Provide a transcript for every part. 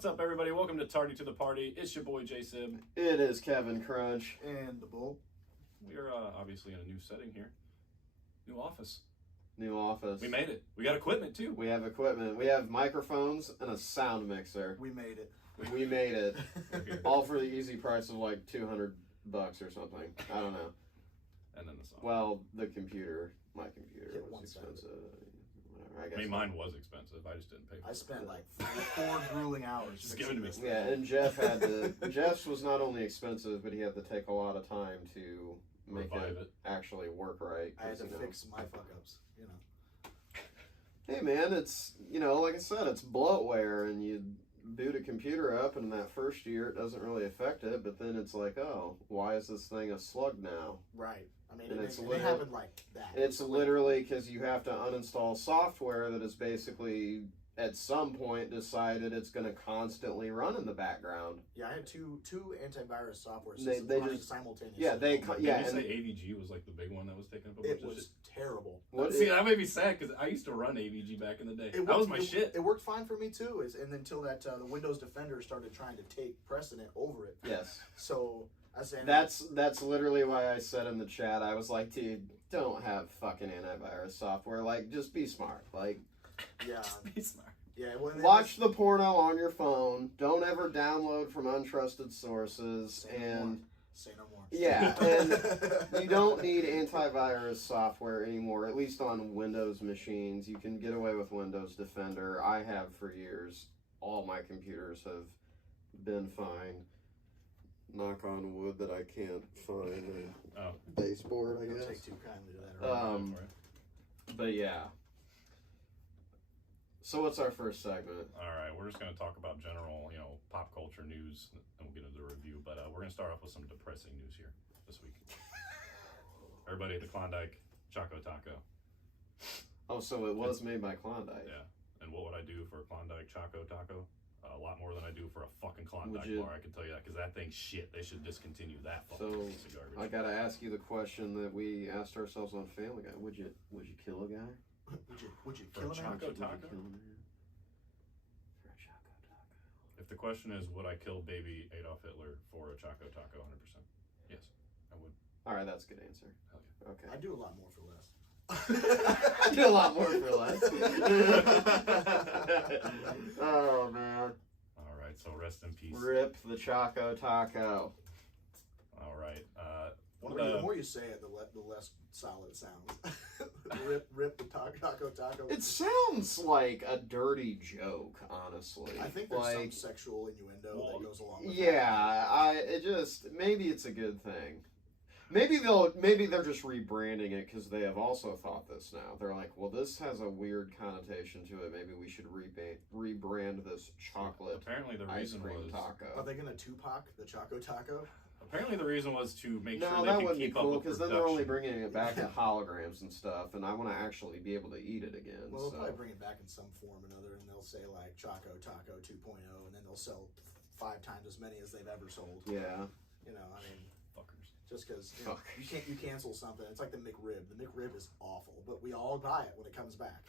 What's up, everybody? Welcome to Tardy to the Party. It's your boy, J-Sib. It is Kevin Crunch. And the Bull. We are obviously in a new setting here. New office. New office. We made it. We got equipment, too. We have equipment. We have microphones and a sound mixer. We made it. We made it. All for the easy price of like $200 or something. I don't know. And then the song. Well, the computer, my computer was expensive. Whatever, I guess. I mean, mine was expensive. I just didn't pay for it. I spent like four grueling hours. Just give it to me. Yeah, and Jeff had to. Jeff's was not only expensive, but he had to take a lot of time to make it actually work right. I had to fix my fuck ups, you know. Hey man, it's, like I said, it's bloatware, and you boot a computer up, and in that first year it doesn't really affect it, but then it's like, oh, why is this thing a slug now? Right. I mean, and it happened like that. It's literally because you have to uninstall software that is basically, at some point, decided it's going to constantly run in the background. Yeah, I had two antivirus software systems they running just simultaneously. Yeah, Did you say AVG was like the big one that was taking up a bunch It was terrible. See, that made me sad because I used to run AVG back in the day. That was my shit. It worked fine for me too, and until that the Windows Defender started trying to take precedent over it. Yes. So I said that's literally why I said in the chat, I was like, dude, don't have fucking antivirus software. Like, just be smart. Like, yeah, be smart. Yeah, well, watch the porno on your phone. Don't ever download from untrusted sources. Say no more. Yeah, and you don't need antivirus software anymore, at least on Windows machines. You can get away with Windows Defender. I have for years. All my computers have been fine. Knock on wood that I can't find a baseboard, I guess. Don't take too kindly to that. But yeah. So what's our first segment? All right, we're just going to talk about general, pop culture news, and we'll get into the review. But we're going to start off with some depressing news here this week. Everybody at the Klondike Choco Taco. Oh, so it was made by Klondike. Yeah. And what would I do for a Klondike Choco Taco? A lot more than I do for a fucking Klondike bar, I can tell you that, because that thing's shit. They should discontinue that fucking piece of garbage. I gotta ask you the question that we asked ourselves on Family Guy. Would you kill a guy? Would you kill a Choco Taco? For a Choco Taco. If the question is, would I kill baby Adolf Hitler for a Choco Taco? 100%. Yes, I would. All right, that's a good answer. Okay. Okay. I do a lot more for less. I do a lot more for less. Oh man. All right, so rest in peace. Rip the Choco Taco. All right. The more you say it, the less solid it sounds. rip the taco. It sounds like a dirty joke, honestly. I think there's some sexual innuendo that goes along with that. Maybe it's a good thing. Maybe they're just rebranding it because they have also thought this now. They're like, well, this has a weird connotation to it. Maybe we should rebrand this chocolate ice cream taco. Are they going to Tupac the Choco Taco? Apparently the reason was to make sure no, they that can wouldn't be keep up cool with because then they're only bringing it back in holograms and stuff, and I want to actually be able to eat it again. Well, they'll probably bring it back in some form or another, and they'll say like Choco Taco 2.0, and then they'll sell 5 times as many as they've ever sold. Yeah. I mean, fuckers. Just because you cancel something. It's like the McRib. The McRib is awful, but we all buy it when it comes back.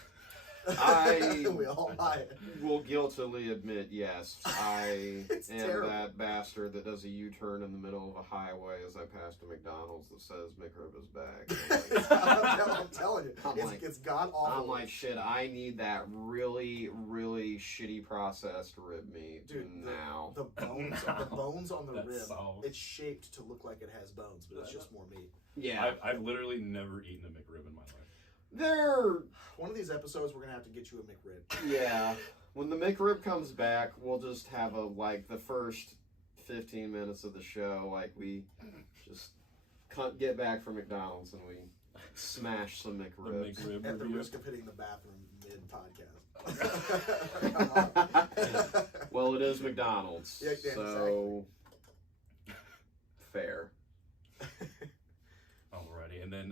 We all buy it. Will guiltily admit, yes, I am terrible. That bastard that does a U-turn in the middle of a highway as I pass a McDonald's that says McRib is back. I'm telling you, it's god awful. I'm like, shit, I need that really, really shitty processed rib meat. Dude, now. The bones on the rib, solves. It's shaped to look like it has bones, but it's just more meat. Yeah. I've literally never eaten a McRib in my life. One of these episodes, we're gonna have to get you a McRib. Yeah. When the McRib comes back, we'll just have the first 15 minutes of the show, we just get back from McDonald's and we smash some McRibs. The McRib At the review. risk of hitting the bathroom mid-podcast. Well, it is McDonald's, yeah, so fair. Alrighty, and then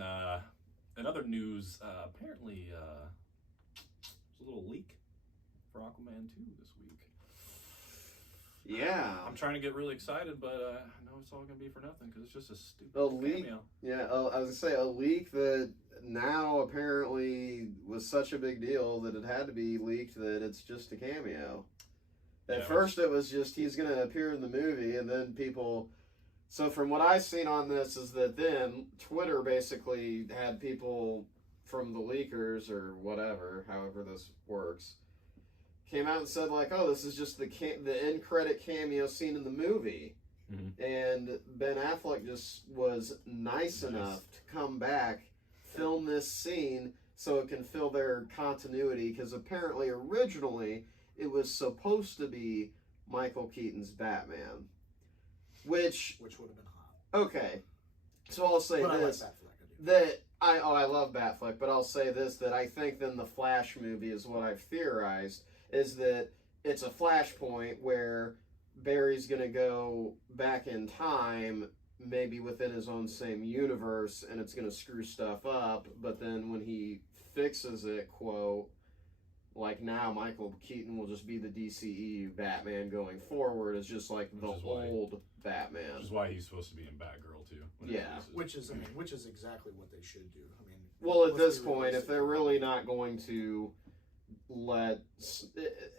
in other news, apparently there's a little leak for Aquaman 2 this week. Yeah. I'm trying to get really excited, but I know it's all going to be for nothing because it's just a stupid leak. cameo. Yeah, I was going to say, a leak that now apparently was such a big deal that it had to be leaked that it's just a cameo. At first, it was just he's going to appear in the movie, and then people. So from what I've seen on this is that then Twitter basically had people from the leakers or whatever, however this works, came out and said like, "Oh, this is just the end credit cameo scene in the movie," and Ben Affleck just was nice enough to come back, film this scene so it can fill their continuity because apparently originally it was supposed to be Michael Keaton's Batman. Which would have been hot. Okay, so I'll say but this: I like Batfleck, I love Batfleck, but I'll say this: that I think then the Flash movie is what I've theorized is that it's a flashpoint where Barry's gonna go back in time, maybe within his own same universe, and it's gonna screw stuff up. But then when he fixes it, quote. Like now, Michael Keaton will just be the DCEU Batman going forward. It's just like the old Batman. Which is why he's supposed to be in Batgirl too. Yeah, which is exactly what they should do. I mean, well, at this point, if they're really not going to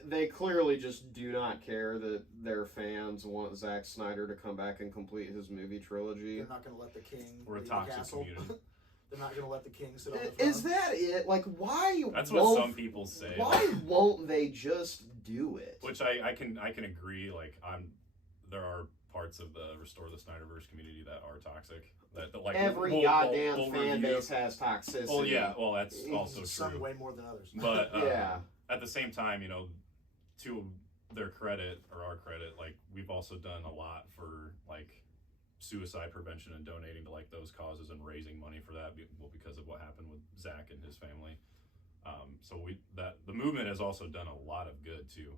they clearly just do not care that their fans want Zack Snyder to come back and complete his movie trilogy. They're not going to let the king. We're a leave toxic the castle. community. They're not going to let the king sit on the throne. Is that it? Like, why? That's what some people say. Why won't they just do it? Which I can agree. Like, there are parts of the Restore the Snyderverse community that are toxic. That like every goddamn fan base has toxicity. Well, yeah. Well, that's also some true. way more than others. But yeah. At the same time, to their credit or our credit, like we've also done a lot for like suicide prevention and donating to like those causes and raising money for that because of what happened with Zach and his family. So the movement has also done a lot of good too.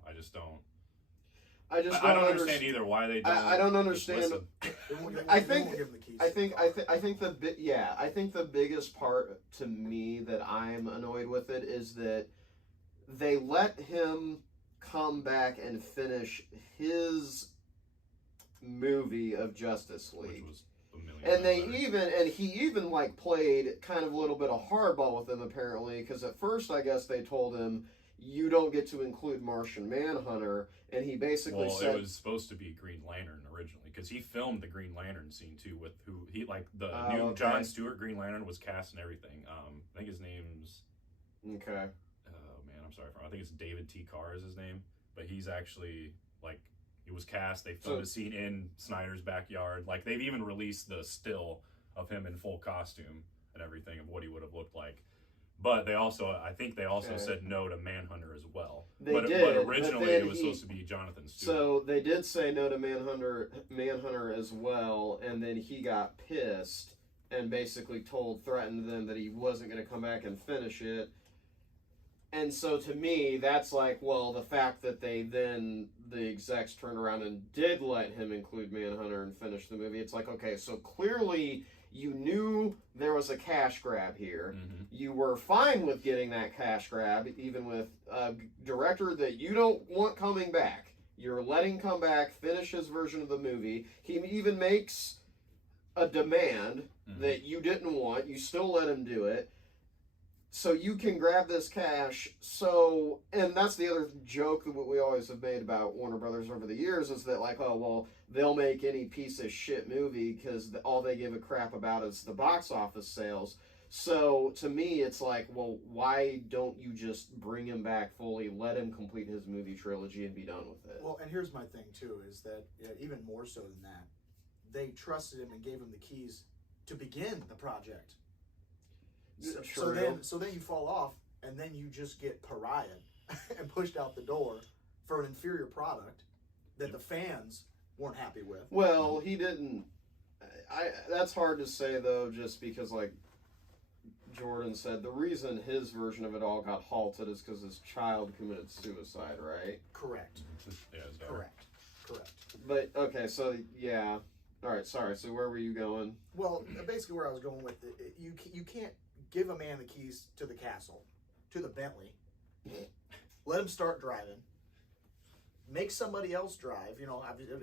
I don't understand either why they don't. I don't understand. I think the biggest part to me that I'm annoyed with it is that they let him come back and finish his movie of Justice League. Which was and he even like played kind of a little bit of hardball with them apparently, because at first I guess they told him you don't get to include Martian Manhunter, and he basically said it was supposed to be Green Lantern originally, because he filmed the Green Lantern scene too with the new John Stewart Green Lantern was cast and everything. I think his name's okay. Oh man, I'm sorry. I think it's David T. Carr is his name, but he's actually like. He was cast. They filmed a scene in Snyder's backyard. Like they've even released the still of him in full costume and everything of what he would have looked like. But I think they also said no to Manhunter as well. But originally it was supposed to be Jonathan Stewart. So they did say no to Manhunter as well, and then he got pissed and basically threatened them that he wasn't going to come back and finish it. And so to me, that's like, well, the fact that the execs turned around and did let him include Manhunter and finish the movie, it's like, okay, so clearly you knew there was a cash grab here. Mm-hmm. You were fine with getting that cash grab, even with a director that you don't want coming back. You're letting come back, finish his version of the movie. He even makes a demand that you didn't want. You still let him do it. So you can grab this cash. And that's the other joke that we always have made about Warner Brothers over the years is that like, oh, well, they'll make any piece of shit movie because all they give a crap about is the box office sales. So to me, it's like, well, why don't you just bring him back fully, let him complete his movie trilogy and be done with it? Well, and here's my thing too, is that even more so than that, they trusted him and gave him the keys to begin the project. So then you fall off, and then you just get pariahed and pushed out the door for an inferior product that the fans weren't happy with. Well, he didn't. That's hard to say though, just because like Jordan said, the reason his version of it all got halted is because his child committed suicide, right? Correct. Yeah, Correct. But okay, so yeah. All right, sorry. So where were you going? Well, basically where I was going with it, you can't give a man the keys to the castle, to the Bentley. Let him start driving. Make somebody else drive.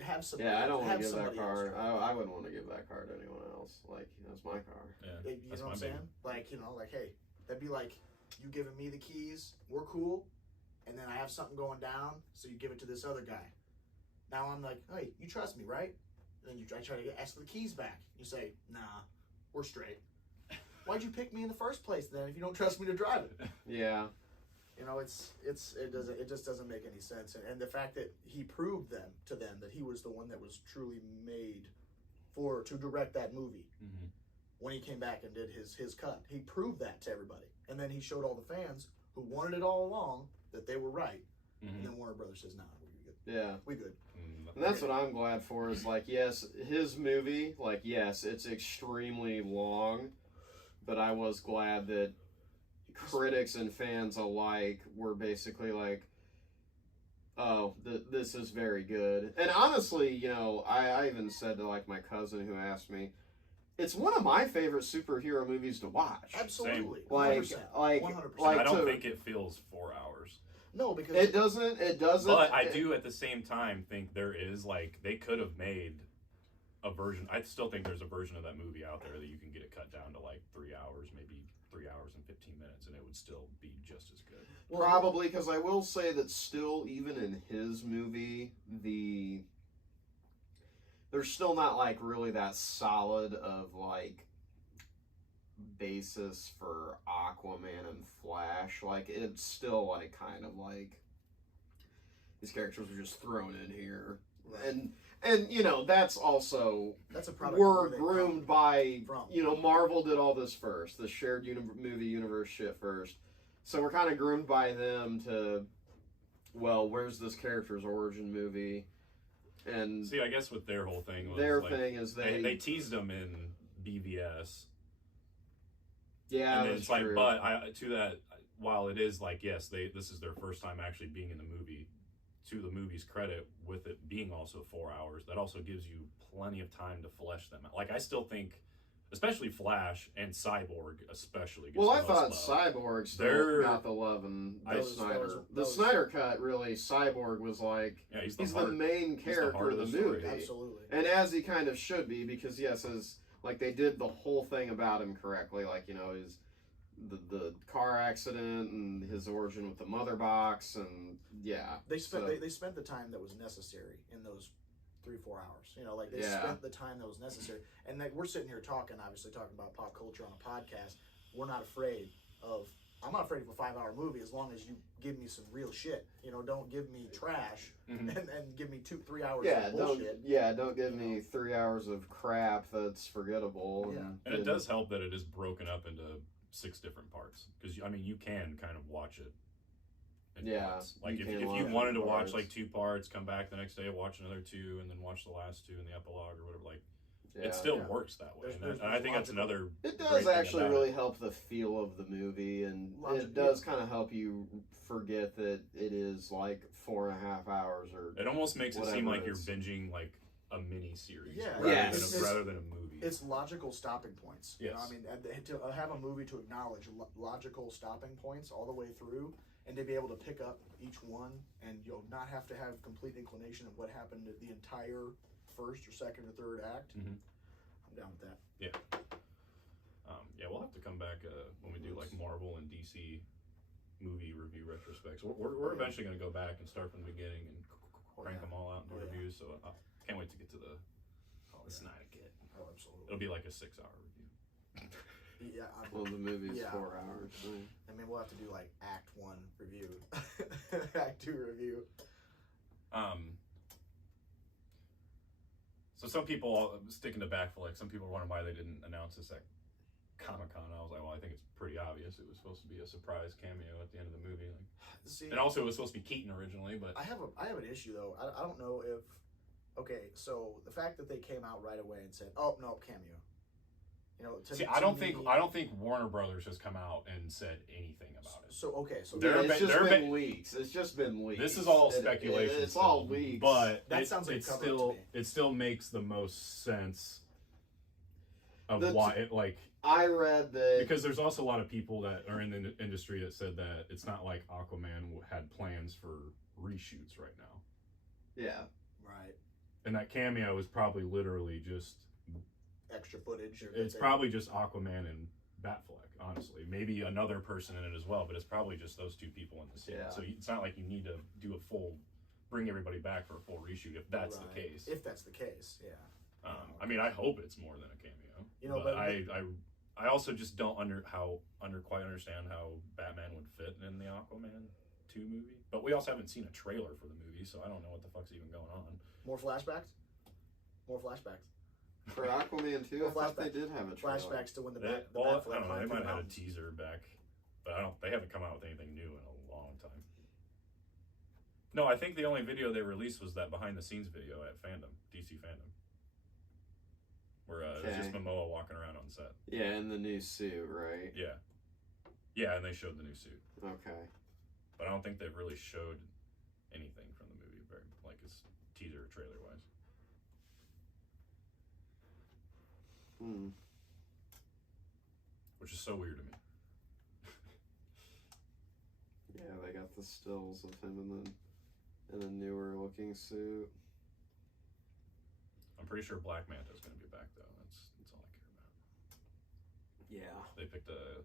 Have somebody. Yeah, I don't want to give that somebody car. I wouldn't want to give that car to anyone else. Like that's my car. Yeah, you know what I'm saying? Like hey, that'd be like you giving me the keys. We're cool. and then I have something going down, so you give it to this other guy. Now I'm like, hey, you trust me, right? And then I try to ask for the keys back. You say, nah, we're straight. Why'd you pick me in the first place then if you don't trust me to drive it? Yeah. You know, it just doesn't make any sense. And the fact that he proved to them that he was the one that was truly made to direct that movie. Mm-hmm. When he came back and did his cut, he proved that to everybody. And then he showed all the fans who wanted it all along that they were right. Mm-hmm. And then Warner Brothers says, nah, we good. Yeah. We good. And that's what I'm glad for is like, yes, his movie, like, yes, it's extremely long, but I was glad that critics and fans alike were basically like, oh, this is very good. And honestly, you know, I even said to like my cousin who asked me, it's one of my favorite superhero movies to watch. Absolutely. Like, 100%. like, 100%. like I don't to- think it feels 4 hours. No, because It doesn't. But I do at the same time think there is like they could have made a version. I still think there's a version of that movie out there that you can get it cut down to like 3 hours, maybe 3 hours and 15 minutes, and it would still be just as good. Probably, because I will say that still, even in his movie, there's still not like really that solid of like basis for Aquaman and Flash. Like it's still like kind of like these characters are just thrown in here, Right. and you know that's also that's a product we're of where they groomed come by from. you know Marvel did all this first, the shared movie universe shit first, so we're kind of groomed by them to, well, where's this character's origin movie, and See, I guess what their whole thing was their like, thing is they teased them in BVS, yeah, and then that's it's like, true. but to that, while it is like, yes, this is their first time actually being in the movie. To the movie's credit, with it being also 4 hours, that also gives you plenty of time to flesh them out. Like I still think, especially Flash and Cyborg, especially. Gets Well, the I thought most love. Cyborg They're- still got the love and the That was- Snyder. that was- Snyder cut really. Cyborg was like Yeah, he's he's heart. the main the character heart of the of the story. movie. Absolutely. And as he kind of should be, because yes, as like they did the whole thing about him correctly, like you know his the car accident and his origin with the mother box, and yeah, They spent so- they spent the time that was necessary in those 3-4 hours. You know, like they Yeah. spent the time that was necessary. And like we're sitting here talking about pop culture on a podcast. We're not afraid of. I'm not afraid of a 5-hour movie as long as you give me some real shit. You know, don't give me trash Mhm. and give me 2-3 hours yeah, of bullshit. don't give me 3 hours of crap that's forgettable. Yeah. And it does help that it is broken up into 6 different parts, because I mean you can kind of watch it in Yeah, parts. Like you if can you watch it wanted in to watch parts. like 2 parts, come back the next day, watch another 2, and then watch the last 2 in the epilogue or whatever, like Yeah. it still Yeah. works that way. There's And I think that's logical- another It great does thing actually about really it. help the feel of the movie, and Logic, it does kind of help you forget that it is like 4.5 hours or It almost makes it seem whatever like you're is. binging like a mini series Yeah. rather, Yes. rather than a movie. It's logical stopping points. You know, Yes. I mean, to have a movie to acknowledge logical stopping points all the way through, and to be able to pick up each one, and you'll not have to have complete inclination of what happened at the entire first or second or third act. Mhm. I'm down with that. Yeah, we'll have to come back when we do like Marvel and DC movie review retrospects. We're eventually going to go back and start from the beginning and crank them all out into Oh, yeah. reviews. So I can't wait to get to the Oh, Snyder Kit. Oh, absolutely. It'll be like a 6-hour review. Yeah, well, the movie's Yeah. 4 hours. So. I mean, we'll have to do like Act 1 review, Act 2 review. So some people, sticking to Backflick, some people are wondering why they didn't announce this at Comic-Con. I was like, well, I think it's pretty obvious. It was supposed to be a surprise cameo at the end of the movie. Like, See, and also, it was supposed to be Keaton originally, but I have an issue though. I don't know if okay. So the fact that they came out right away and said, "Oh no, cameo," you know. see, I don't think Warner Brothers has come out and said anything about it. So okay, so There Yeah, have it's been- just there have been leaks. It's just been leaks. This is all It- speculation. it's still, all leaks. but That it, sounds like it's cover-up still to me. it still makes the most sense of The- why it like I read that because there's also a lot of people that are in the industry that said that it's not like Aquaman had plans for reshoots right now, yeah, right, and that cameo is probably literally just extra footage. Or it's probably just Aquaman and Batfleck, honestly. Maybe another person in it as well, but it's probably just those two people in the scene. Yeah. So it's not like you need to do a full, bring everybody back for a full reshoot if that's the case. If that's the case, yeah. I mean, I hope it's more than a cameo. You know, but I also just don't quite understand how Batman would fit in the Aquaman 2 movie. But we also haven't seen a trailer for the movie, so I don't know what the fuck's even going on. More flashbacks. More flashbacks. For Aquaman 2, I thought they did have a trailer. Flashbacks to when the I Batfleck don't know. They might have had a mountains. teaser back, but they haven't come out with anything new in a long time. No, I think the only video they released was that behind the scenes video at Fandom, DC Fandom, where it's just Momoa walking around on set. Yeah, in the new suit, right? Yeah, and they showed the new suit. Okay. But I don't think they've really showed anything from the movie, like it's teaser or trailer wise. Which is so weird to me. Yeah, they got the stills of him in a newer looking suit. I'm pretty sure Black Manta's going to be back though. That's all I care about. Yeah. They picked a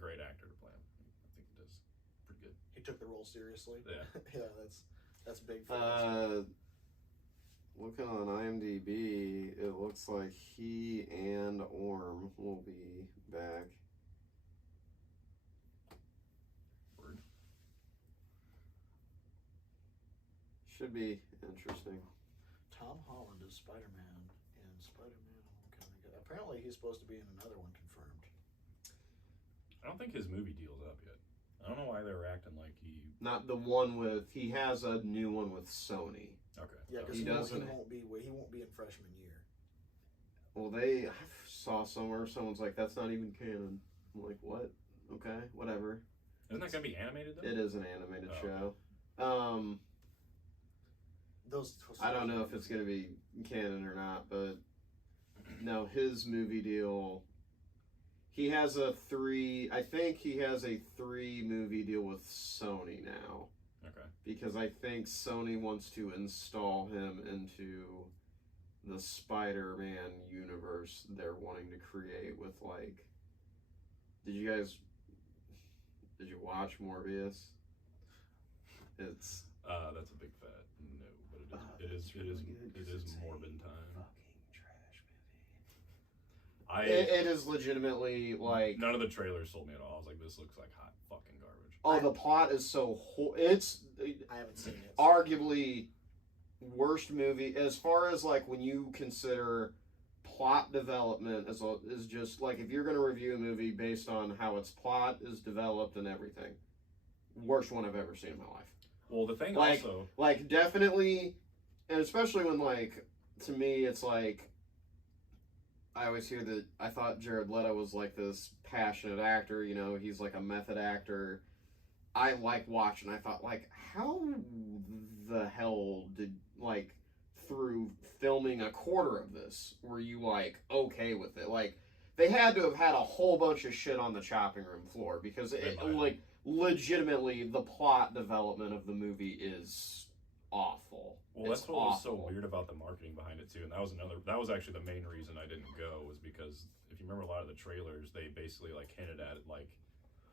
great actor to play him. I think he does pretty good. He took the role seriously. Yeah. Yeah, that's big for us. Looking on IMDb, it looks like he and Orm will be back. Word. Should be interesting. Tom Holland is Spider-Man in Spider-Man Homecoming. Apparently he's supposed to be in another one confirmed. I don't think his movie deal's up yet. I don't know why they were acting like he... Not the one with... He has a new one with Sony. Okay. Yeah, because He he doesn't- won't be in freshman year. Well, I saw somewhere someone's like, that's not even canon. I'm like, what? Okay, whatever. Isn't that going to be animated though? It is an animated show. Those I don't know if it's going to be canon or not, but no, his movie deal... He has I think he has a 3 movie deal with Sony now. Okay. Because I think Sony wants to install him into the Spider-Man universe they're wanting to create with, like... Did you watch Morbius? It's... That's a big fat no, but it is Morbin time. It is legitimately, like... None of the trailers sold me at all. I was like, this looks like hot fucking garbage. Oh, the plot is so... It's... I haven't seen it. Arguably worst movie as far as like when you consider plot development is just like if you're going to review a movie based on how its plot is developed and everything, worst one I've ever seen in my life. Well, the thing like, also... Like, definitely, and especially when, like, to me, it's like, I always hear that I thought Jared Leto was, like, this passionate actor, you know, he's, like, a method actor. I like watching, I thought, like, how the hell did, like, through filming a quarter of this, were you, like, okay with it? Like, they had to have had a whole bunch of shit on the chopping room floor, because, like, legitimately, the plot development of the movie is awful. Well, that's what was so weird about the marketing behind it, too, and that was actually the main reason I didn't go, was because, if you remember a lot of the trailers, they basically, like, hinted at, like,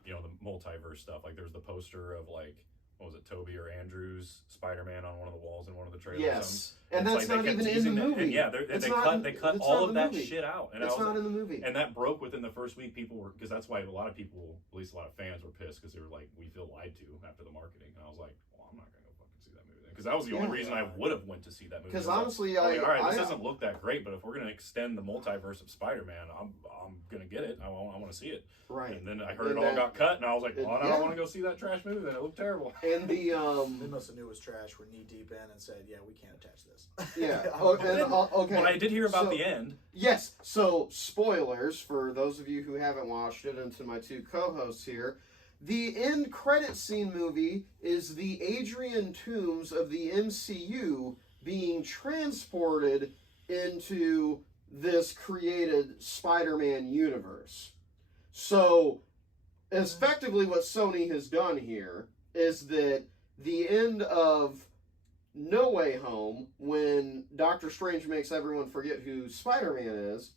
you know, the multiverse stuff. Like, there's the poster of, like, what was it, Toby or Andrew's Spider-Man on one of the walls in one of the trailers. Yes, and that's not even in the movie. And yeah, they cut all of that shit out. And it's not in the movie. And that broke within the first week. People were, because that's why a lot of people, at least a lot of fans, were pissed because they were like, we feel lied to after the marketing. And I was like, well, I'm not gonna go fucking see that movie then, because that was the only reason I would have went to see that movie. Because honestly, all right, this doesn't look that great, but if we're gonna extend the multiverse of Spider-Man, I'm gonna get it. I want to see it. Right. And then I heard it all got cut, and I was like, well, I don't want to go see that trash movie. Then it looked terrible. And they must have knew it was trash. Were knee deep in and said, yeah, we can't attach this. Yeah. Okay. But I did hear about the end. Yes. So spoilers for those of you who haven't watched it, and to my two co-hosts here. The end credit scene movie is the Adrian Toomes of the MCU being transported into this created Spider-Man universe. So, effectively what Sony has done here is that the end of No Way Home, when Doctor Strange makes everyone forget who Spider-Man is,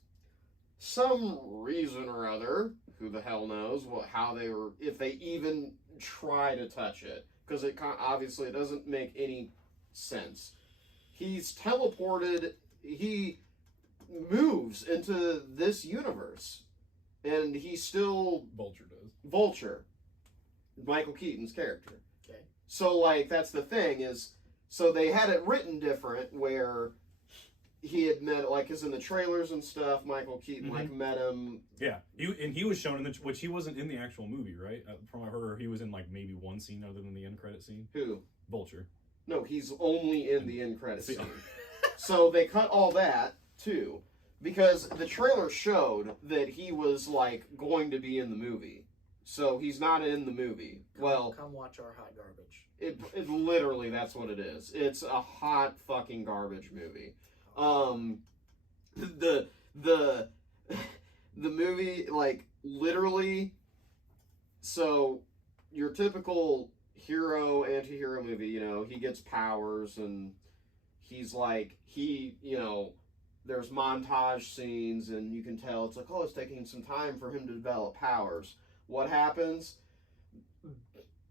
some reason or other, who the hell knows how they were, if they even try to touch it, because obviously it doesn't make any sense. He's teleported. He moves into this universe, and he's still Vulture does. Vulture, Michael Keaton's character. Okay. So, like, that's the thing is, so they had it written different where he had met, like, because in the trailers and stuff, Michael Keaton, like, met him. Yeah, he was shown in the, which he wasn't in the actual movie, right? From what I heard, he was in, like, maybe one scene other than the end credit scene. Who? Vulture. No, he's only in the end credit scene. So they cut all that, too, because the trailer showed that he was, like, going to be in the movie. So he's not in the movie. Come watch our hot garbage. It literally, that's what it is. It's a hot fucking garbage movie. The movie, like, literally, so your typical hero, anti-hero movie, you know, he gets powers and he's like, there's montage scenes and you can tell it's like, oh, it's taking some time for him to develop powers. What happens?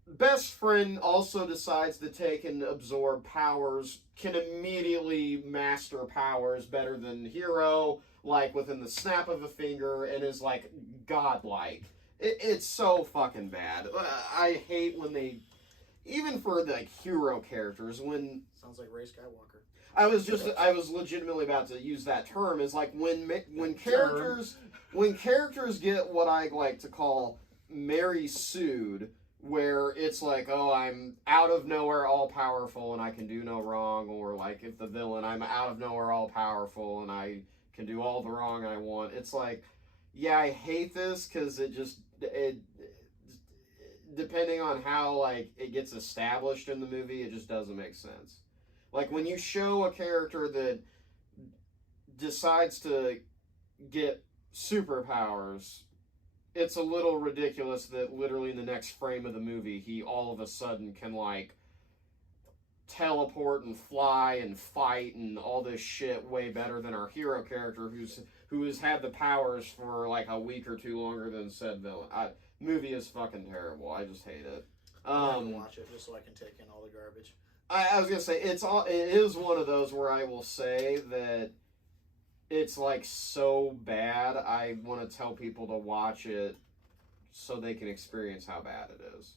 Best friend also decides to take and absorb powers, can immediately master powers better than hero, like within the snap of a finger, and is like godlike. It's so fucking bad. I hate when they, even for like hero characters, when sounds like Rey Skywalker. I was legitimately about to use that term, is like when characters get what I like to call Mary Sued, where it's like, oh, I'm out of nowhere all powerful and I can do no wrong, or like if the villain, I'm out of nowhere all powerful and I can do all the wrong I want. It's like, yeah, I hate this because it depending on how like it gets established in the movie, it just doesn't make sense. Like when you show a character that decides to get superpowers, it's a little ridiculous that literally in the next frame of the movie, he all of a sudden can, like, teleport and fly and fight and all this shit way better than our hero character who has had the powers for, like, a week or two longer than said villain. Movie is fucking terrible. I just hate it. I'm gonna watch it just so I can take in all the garbage. I was gonna say, it is one of those where I will say that it's like so bad, I want to tell people to watch it so they can experience how bad it is.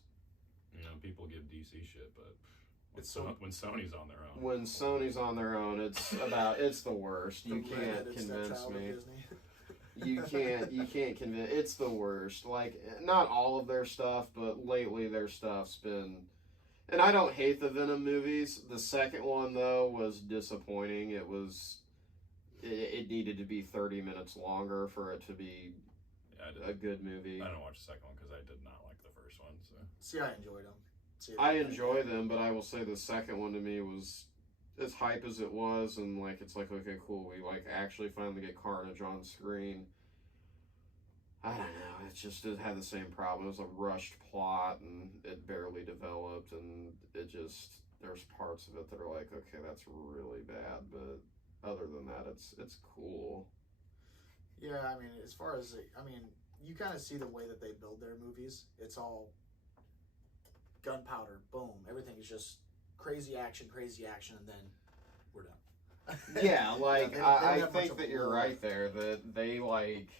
You know, people give DC shit, but when Sony's on their own. When Sony's on their own, it's the worst. You can't convince me. You can't convince. It's the worst. Like, not all of their stuff, but lately their stuff's been. And I don't hate the Venom movies. The second one though was disappointing. It needed to be 30 minutes longer for it to be a good movie. I didn't watch the second one because I did not like the first one. So. See, I enjoyed them. I enjoy them, but I will say the second one to me was as hype as it was, and like it's like, okay, cool, we like actually finally get Carnage on screen. I don't know, it had the same problem. It was a rushed plot, and it barely developed, and there's parts of it that are like, okay, that's really bad, but other than that, it's cool. Yeah, I mean, as far as, you kind of see the way that they build their movies. It's all gunpowder, boom. Everything is just crazy action, and then we're done. Yeah, like, they I have think much that of a you're lore. right there, that they, like,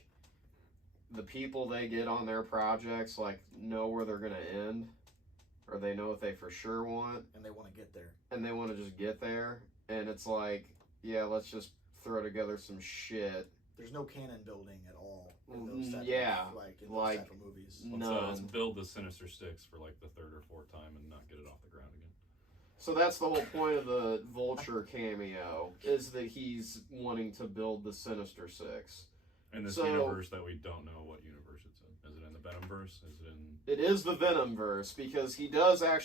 the people they get on their projects, like, know where they're going to end, or they know what they for sure want. And they want to get there. And they want to just get there, and it's like, yeah, let's just throw together some shit. There's no canon building at all in those type like, of movies. Let's build the Sinister Six for like the third or fourth time and not get it off the ground again. So that's the whole point of the Vulture cameo, is that he's wanting to build the Sinister Six. In this universe that we don't know what universe it's in. Is it in the Venomverse? Is it in... It is the Venomverse, because he does I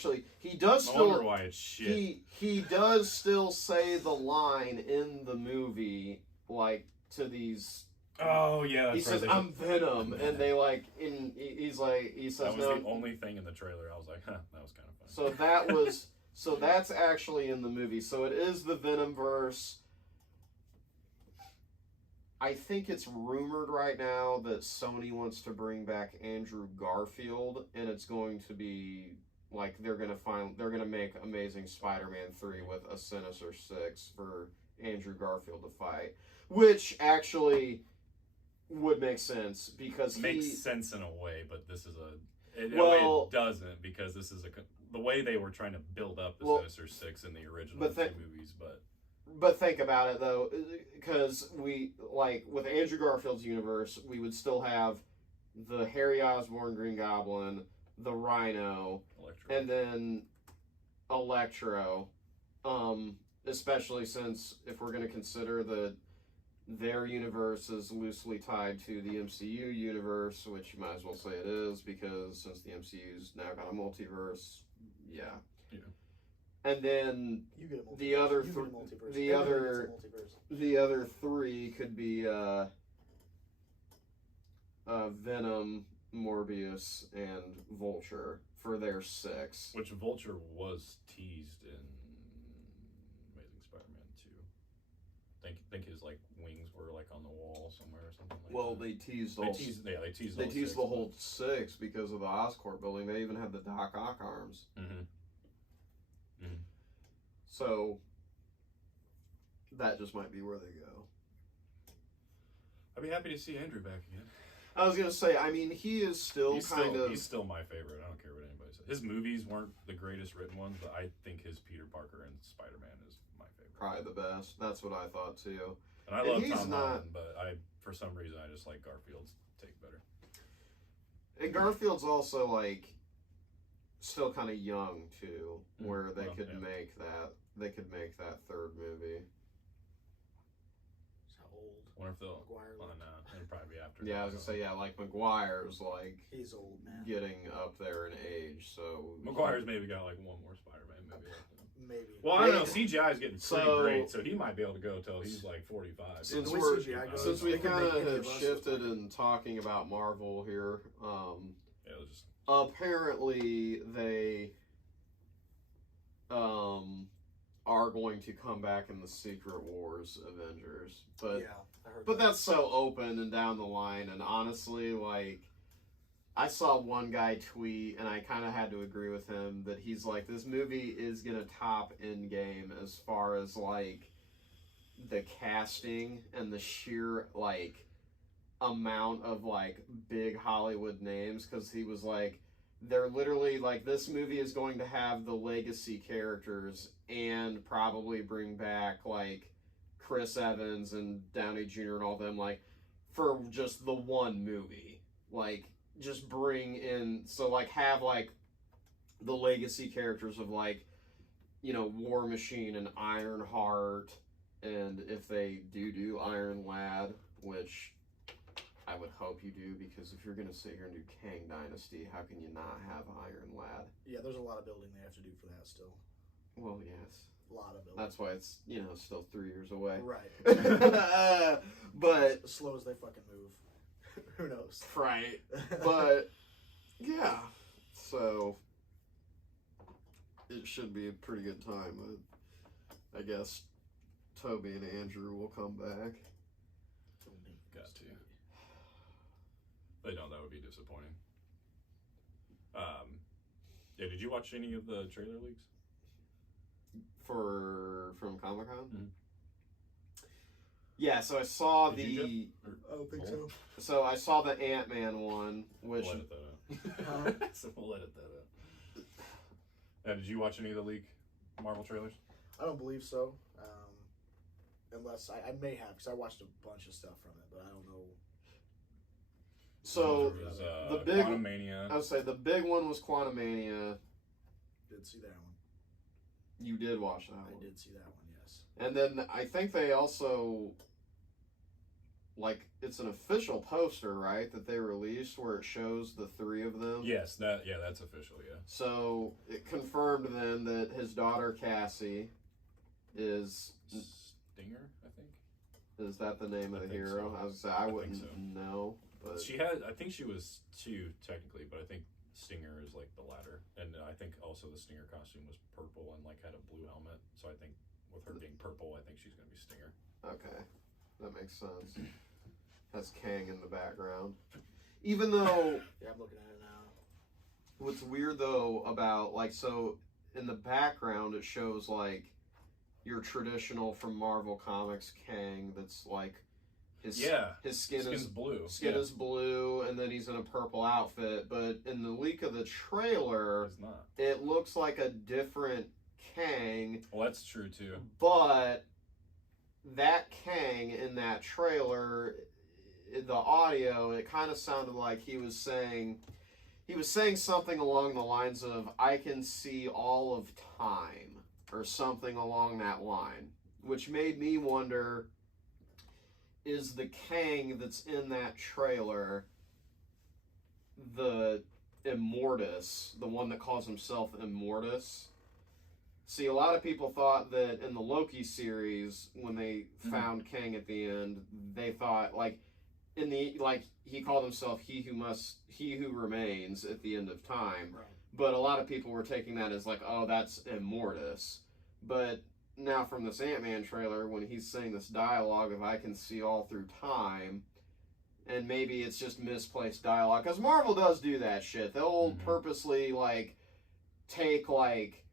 wonder why it's shit. He does still say the line in the movie, like, to these... Oh, yeah, that's he says, I'm Venom, and they, like, he says, that was no. the only thing in the trailer. I was like, huh, that was kind of fun. So that's actually in the movie. So it is the Venomverse. I think it's rumored right now that Sony wants to bring back Andrew Garfield, and it's going to be like they're gonna make Amazing Spider-Man 3 with a Sinister Six for Andrew Garfield to fight, which actually would make sense because It makes sense in a way, but this is in a way Well- it doesn't, because this is the way they were trying to build up the Well, Sinister Six in the original but two movies, but But think about it though, because we like with Andrew Garfield's universe, we would still have the Harry Osborn Green Goblin, the Rhino, Electro. and then Electro. Especially since if we're going to consider that their universe is loosely tied to the MCU universe, which you might as well say it is, because since the MCU's now got a multiverse, yeah. And then You get a multiverse. the other You get a multiverse. the Everybody other- gets a multiverse. the other three could be Venom, Morbius, and Vulture for their 6. Which Vulture was teased in Amazing Spider-Man 2. Think his like wings were like on the wall somewhere or something like Well, that. they teased They all. teased all They six, teased the but- whole 6 because of the Oscorp building. They even had the Doc Ock arms. Mhm. So that just might be where they go. I'd be happy to see Andrew back again. I was gonna say, I mean, he is still He's of. still my favorite. I don't care what anybody says. His movies weren't the greatest written ones, but I think his Peter Parker and Spider-Man is my favorite. Probably the best. That's what I thought too. And I And love he's Tom not- Holland, but for some reason I just like Garfield's take better. And Garfield's also like still kind of young too, where they Well, could yeah. make that. They could make that third movie. He's how old Wonder if they'll. Maguire Well, looked. no, it'll probably be after. Yeah, I was gonna say, yeah, like McGuire's like He's old, man. getting up there in age, so McGuire's maybe got like one more Spider-Man movie. left in him. Maybe. Well, I don't know. Maybe. CGI is getting pretty So- great, so he might be able to go till he's like 45. Since The way we're CGI goes, since they we can kind make of any have of us look shifted like- in talking about Marvel here, Yeah, it'll just apparently they are going to come back in the Secret Wars Avengers, but yeah, I heard But that. that's so open and down the line, and honestly, like, I saw one guy tweet, and I kind of had to agree with him, that he's like, this movie is going to top Endgame as far as, like, the casting and the sheer, like, amount of, like, big Hollywood names, because he was like, they're literally, like, this movie is going to have the legacy characters and probably bring back, like, Chris Evans and Downey Jr. and all them, like, for just the one movie. Like, just bring in, so, like, have, like, the legacy characters of, like, you know, War Machine and Ironheart, and if they do Iron Lad, which I would hope you do, because if you're going to sit here and do Kang Dynasty, how can you not have Iron Lad? Yeah, there's a lot of building they have to do for that still. Well, yes. A lot of building. That's why it's, you know, still 3 years away. Right. But, As slow as they fucking move. Who knows? right. But, yeah. So, it should be a pretty good time. I guess Toby and Andrew will come back. got to. If they don't, that would be disappointing. Yeah, did you watch any of the trailer leaks? From Comic Con? Mhm. Yeah, so I saw Did you, the. I don't think so. So I saw the Ant-Man one, which. We'll edit that out. So we'll edit that out. Did you watch any of the leak Marvel trailers? I don't believe so. Unless I may have, because I watched a bunch of stuff from it, but I don't know. So There was, the big- Quantumania. I would say the big one was Quantumania. Did see that one. You did watch that I one. did see that one, yes. And then I think they also, like, it's an official poster, right, that they released where it shows the 3 of them. Yes, that's official. Yeah. So it confirmed then that his daughter Cassie is Stinger, I think. is that the name of I the think hero? so. I was gonna say I think wouldn't so. know, but She had. I think she was 2 technically, but I think Stinger is like the latter, and I think also the Stinger costume was purple and like had a blue helmet. So I think with her being purple, I think she's gonna be Stinger. okay, that makes sense. has Kang in the background. Even though, Yeah, I'm looking at it now. what's weird though about like, so in the background it shows like your traditional from Marvel Comics Kang that's like his skin Skin's is blue. is blue, and then he's in a purple outfit. But in the leak of the trailer, It's not. it looks like a different Kang. Well, that's true too. But that Kang in that trailer, the audio, it kind of sounded like he was saying something along the lines of "I can see all of time" or something along that line, which made me wonder: is the Kang that's in that trailer the Immortus, the one that calls himself Immortus? See, a lot of people thought that in the Loki series, when they found Kang at the end, they thought like he called himself he who remains at the end of time. Right. But a lot of people were taking that as like, oh, that's Immortus. But now from this Ant-Man trailer, when he's saying this dialogue of "I can see all through time," and maybe it's just misplaced dialogue, because Marvel does do that shit. They'll purposely like take like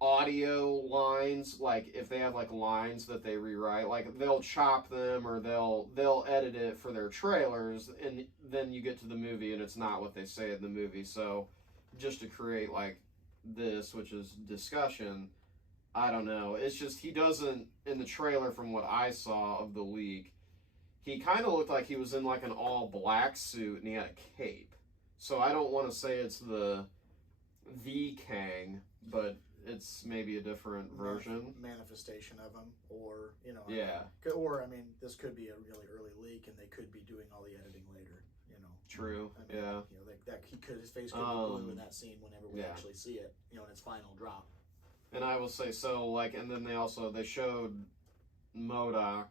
audio lines, like if they have like lines that they rewrite, like they'll chop them or they'll edit it for their trailers, and then you get to the movie and it's not what they say in the movie. So just to create like this, which is discussion, I don't know. It's just he doesn't, in the trailer from what I saw of the leak, he kind of looked like he was in like an all black suit and he had a cape. So I don't want to say it's the Kang, but it's maybe a different version. Manifestation of him, or Yeah. Or I mean, this could be a really early leak, and they could be doing all the editing later. True. I mean, Yeah. His face could be blue in that scene whenever we yeah. actually see it. In its final drop. And I will say so. Like, and then they showed MODOK.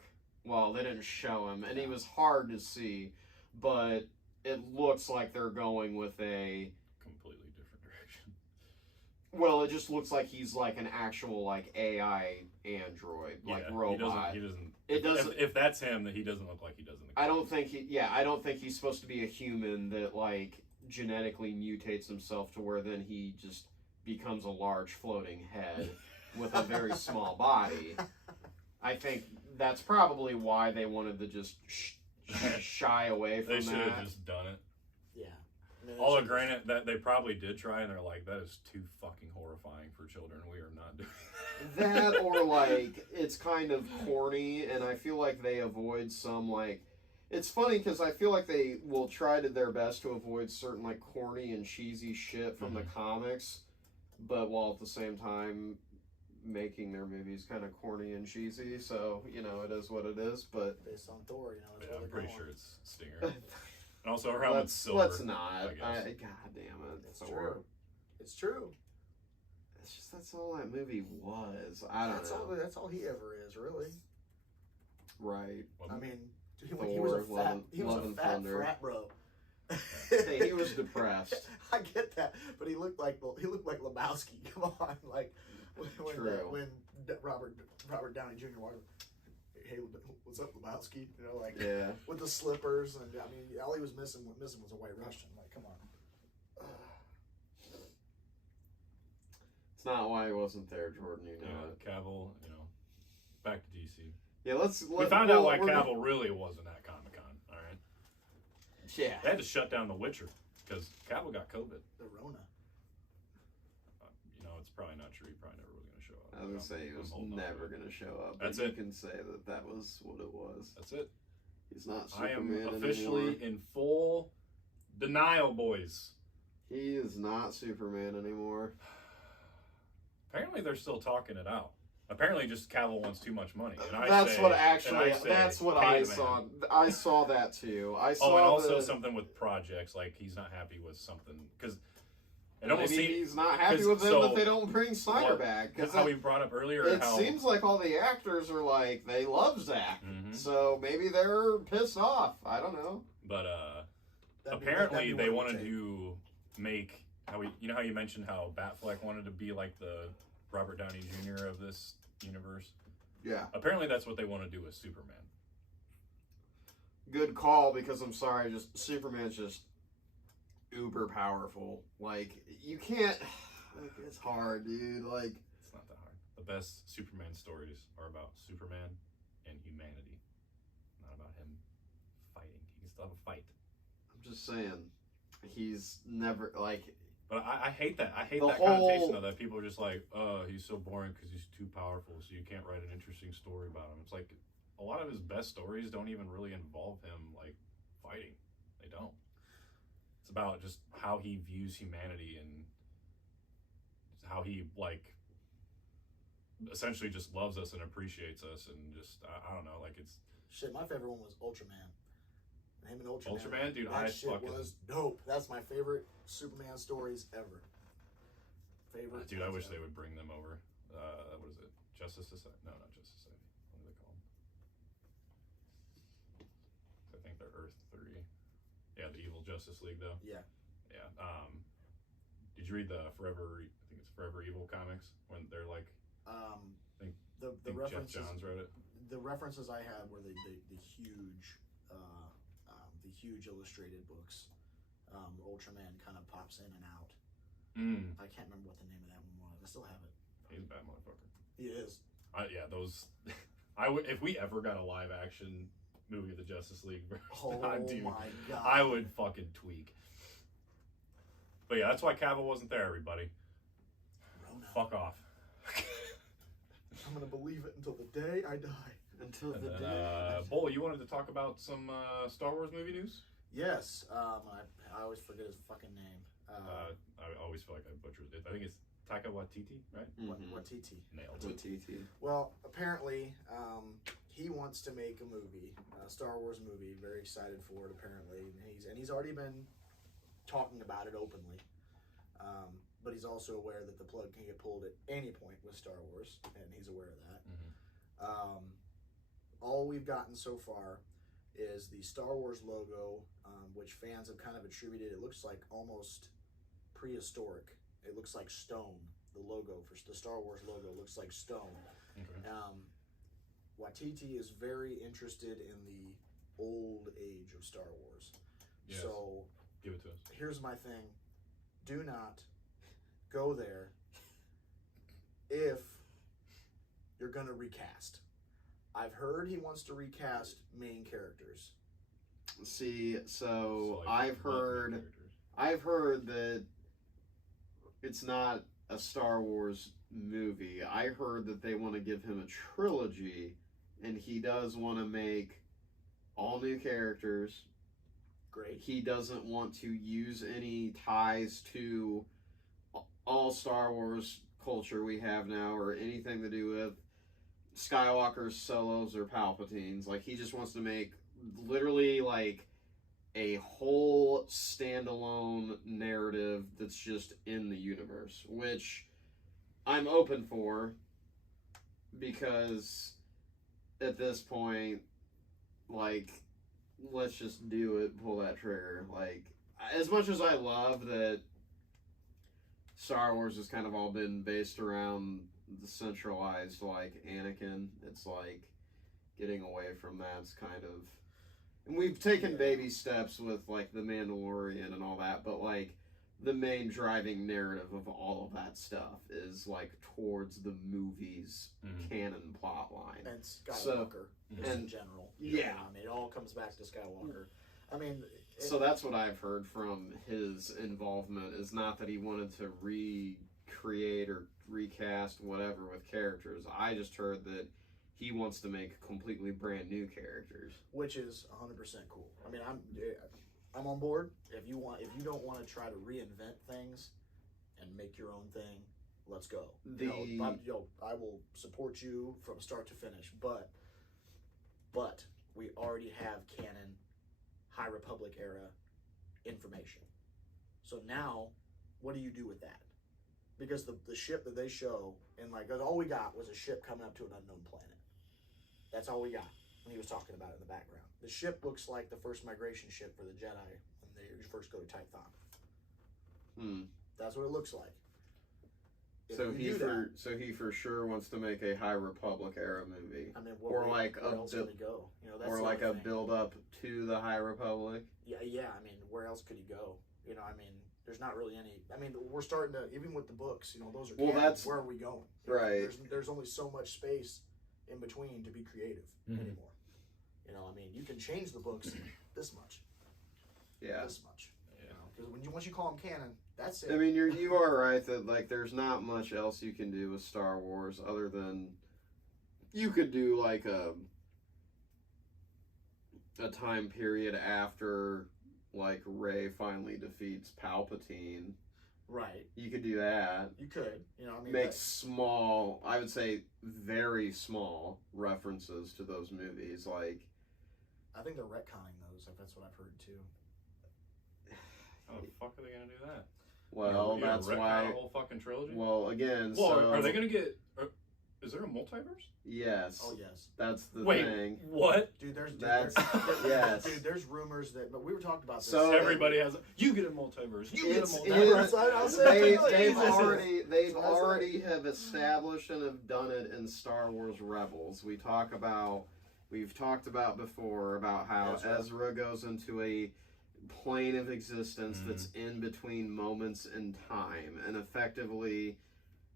Well, they didn't show him, and he was hard to see, but it looks like they're going with a Completely different direction. Well, it just looks like he's like an actual like AI android, like robot. He doesn't. It doesn't. If that's him, then he doesn't look like he does in the I don't think he's supposed to be a human that like genetically mutates himself to where then he just becomes a large floating head with a very small body. I think that's probably why they wanted to just shy away from They should that. have just done it. Yeah. Although granted that they probably did try, and they're like, that is too fucking horrifying for children. We are not doing that. Or like it's kind of corny, and I feel like they avoid some like. It's funny because I feel like they will try to their best to avoid certain like corny and cheesy shit from the comics, but while at the same time making their movies kind of corny and cheesy. So it is what it is. But based on Thor, that's where I'm they're pretty going. sure it's Stinger. And also her helmet's silver. Let's not. I guess. God damn it. It's true. It's true. It's just that's all that movie was. I don't know. That's all he ever is, really. Right. Well, I mean, Thor, he was Love a and fat Thunder. frat bro. Hey, he was depressed. I get that, but he looked like Lebowski. Come on, like True. when Robert Downey Jr. was, hey, what's up, Lebowski? Yeah. With the slippers, and I mean, all he was missing was a White Russian. Like, come on. It's not why he wasn't there, Jordan. Cavill. Back to DC. Yeah, We found out why Cavill really wasn't at Comic-Con. All right. Yeah. They had to shut down The Witcher because Cavill got COVID. The Rona. It's probably not true. He probably never was going to show up. I was gonna say he was never gonna show up. But That's you it. can say that was what it was. That's it. He's not I Superman am officially anymore. in full denial, boys. He is not Superman anymore. Apparently, they're still talking it out. Apparently, just Cavill wants too much money. And That's what I "Hey, saw. man." I saw that too. I saw. And also something with projects, like he's not happy with something because it almost maybe seems he's not happy with them that they don't bring Snyder back. Because how we brought up earlier, it seems like all the actors are like they love Zack, Mhm. so maybe they're pissed off. I don't know. But That'd be apparently what they it would wanted take. to make how how you mentioned how Batfleck wanted to be like the Robert Downey Jr. of this universe. Yeah. Apparently that's what they want to do with Superman. good call because I'm sorry, just Superman's just uber powerful. Like you can't. Like, it's hard, dude. Like it's not that hard. The best Superman stories are about Superman and humanity, not about him fighting. He can still have a fight. I'm just saying, he's never like. But I hate that. I hate The that whole- connotation of that. People are just like, he's so boring because he's too powerful, so you can't write an interesting story about him. It's like a lot of his best stories don't even really involve him like fighting. They don't. It's about just how he views humanity and how he like essentially just loves us and appreciates us and just I don't know, like it's Shit, my favorite one was Ultraman. Him and Ultraman. Ultraman, dude. That I shit fucking was dope. That's my favorite Superman stories ever. Favorite. dude. I wish ever. they would bring them over. What is it? Justice Society? No, not Justice Society. What are they called? I think they're Earth 3. Yeah, the Evil Justice League, though. Yeah. Yeah. Did you read the Forever? I think it's Forever Evil comics when they're like. Think- The I think references. Jeff Johns wrote it. The references I had were the huge, the huge illustrated books. Ultraman kind of pops in and out. I can't remember what the name of that one was. I still have it. He's a bad motherfucker. He is. Yeah, those. I would if we ever got a live action movie of the Justice League. Oh dude, my god. I would fucking tweak. But yeah, that's why Cavill wasn't there. Everybody, Rona. fuck off. I'm gonna believe it until the day I die. Until And the then, day. Bull, you wanted to talk about some Star Wars movie news? Yes. I always forget his fucking name. I always feel like I butchered it. I think it's Taika Waititi, right? Waititi. Nailed it. Waititi. Well, apparently, he wants to make a movie, a Star Wars movie. Very excited for it, apparently, and he's already been talking about it openly. But he's also aware that the plug can get pulled at any point with Star Wars, and he's aware of that. All we've gotten so far is the Star Wars logo, which fans have kind of attributed. It looks like almost prehistoric. It looks like stone. The logo for the Star Wars logo looks like stone. Okay. Waititi is very interested in the old age of Star Wars. Yes. So Give it to us. here's my thing. Do not go there if you're going to recast. I've heard he wants to recast main characters. See, So, so like, I've heard that it's not a Star Wars movie. I heard that they want to give him a trilogy, and he does want to make all new characters. Great. He doesn't want to use any ties to all Star Wars culture we have now or anything to do with Skywalker's, Solos, or Palpatines. Like, he just wants to make literally like a whole standalone narrative that's just in the universe, which I'm open for because at this point, like, let's just do it, pull that trigger. Like, as much as I love that Star Wars has kind of all been based around the centralized, like, Anakin, it's like getting away from that's kind of, and we've taken baby steps with like the Mandalorian and all that, but like the main driving narrative of all of that stuff is like towards the movie's canon plot line And Skywalker, just in general. Yeah. I mean, it all comes back to Skywalker. I mean, So that's what I've heard from his involvement, is not that he wanted to recreate or recast whatever with characters. I just heard that he wants to make completely brand new characters. which is 100% cool. I mean, I'm on board. If you don't want to try to reinvent things and make your own thing, let's go. I will support you from start to finish. But we already have canon, High Republic era information. So now, what do you do with that? Because the ship that they show, and like all we got was a ship coming up to an unknown planet. That's all we got when he was talking about it in the background. The ship looks like the first migration ship for the Jedi when they first go to Tython. That's what it looks like. So he for sure wants to make a High Republic era movie, I mean, or like where else could he go? You know, that's or like a build up to the High Republic. Yeah. I mean, where else could he go? You know, I mean, there's not really any. I mean, we're starting to, even with the books. You know, those are canon. Where are we going? Right. There's only so much space in between to be creative anymore. You know, I mean, you can change the books this much. Yeah. This much. You know, because once you call them canon, that's it. I mean, you are right that like there's not much else you can do with Star Wars other than you could do like a time period after like Rey finally defeats Palpatine. Right. You could do that. You could. You know, I mean, make small, I would say very small references to those movies. Like, I think they're retconning those. If that's what I've heard too. How the fuck are they gonna do that? Well, that's why the whole fucking trilogy. Well, again, well, so are they gonna get? Is there a multiverse? Yes. Oh yes. That's the Wait, thing. What? Dude, yes. Dude, there's rumors that, but we were talking about this. So everybody has. You get a multiverse. You get a multiverse. They've already have established and have done it in Star Wars Rebels. We've talked about before about how Ezra goes into a plane of existence that's in between moments in time, and effectively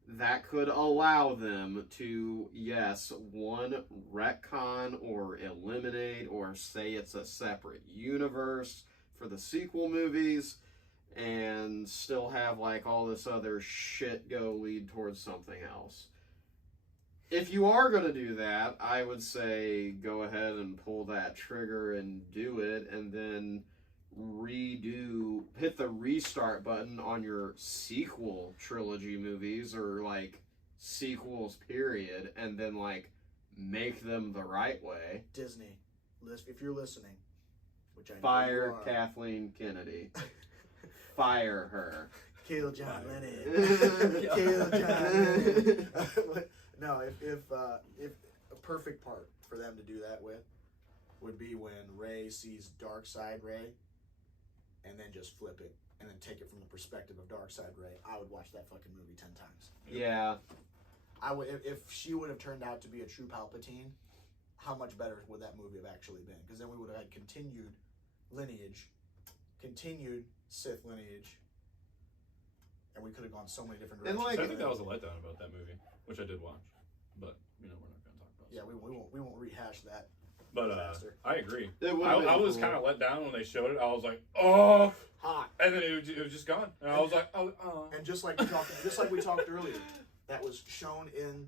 that could allow them to, yes, one, retcon or eliminate or say it's a separate universe for the sequel movies, and still have like all this other shit go lead towards something else. If you are going to do that, I would say go ahead and pull that trigger and do it, and then hit the restart button on your sequel trilogy movies, or like sequels period, and then like make them the right way. Disney, if you're listening, which I know fire you are. Kathleen Kennedy. Fire her. Kill John Lennon. Kill John Lennon. No, if a perfect part for them to do that with would be when Rey sees Dark Side Rey, and then just flip it, and then take it from the perspective of Dark Side Rey. I would watch that fucking movie 10 times. Yeah. I would, if she would have turned out to be a true Palpatine, how much better would that movie have actually been? Because then we would have had continued lineage, continued Sith lineage, and we could have gone so many different directions. I think that was a letdown about that movie, which I did watch, but we're not going to talk about. Yeah, we won't rehash that. But I agree. I was kind of let down when they showed it. I was like, oh, hot, and then it was just gone, and I was like, oh. And just like we talked earlier, that was shown in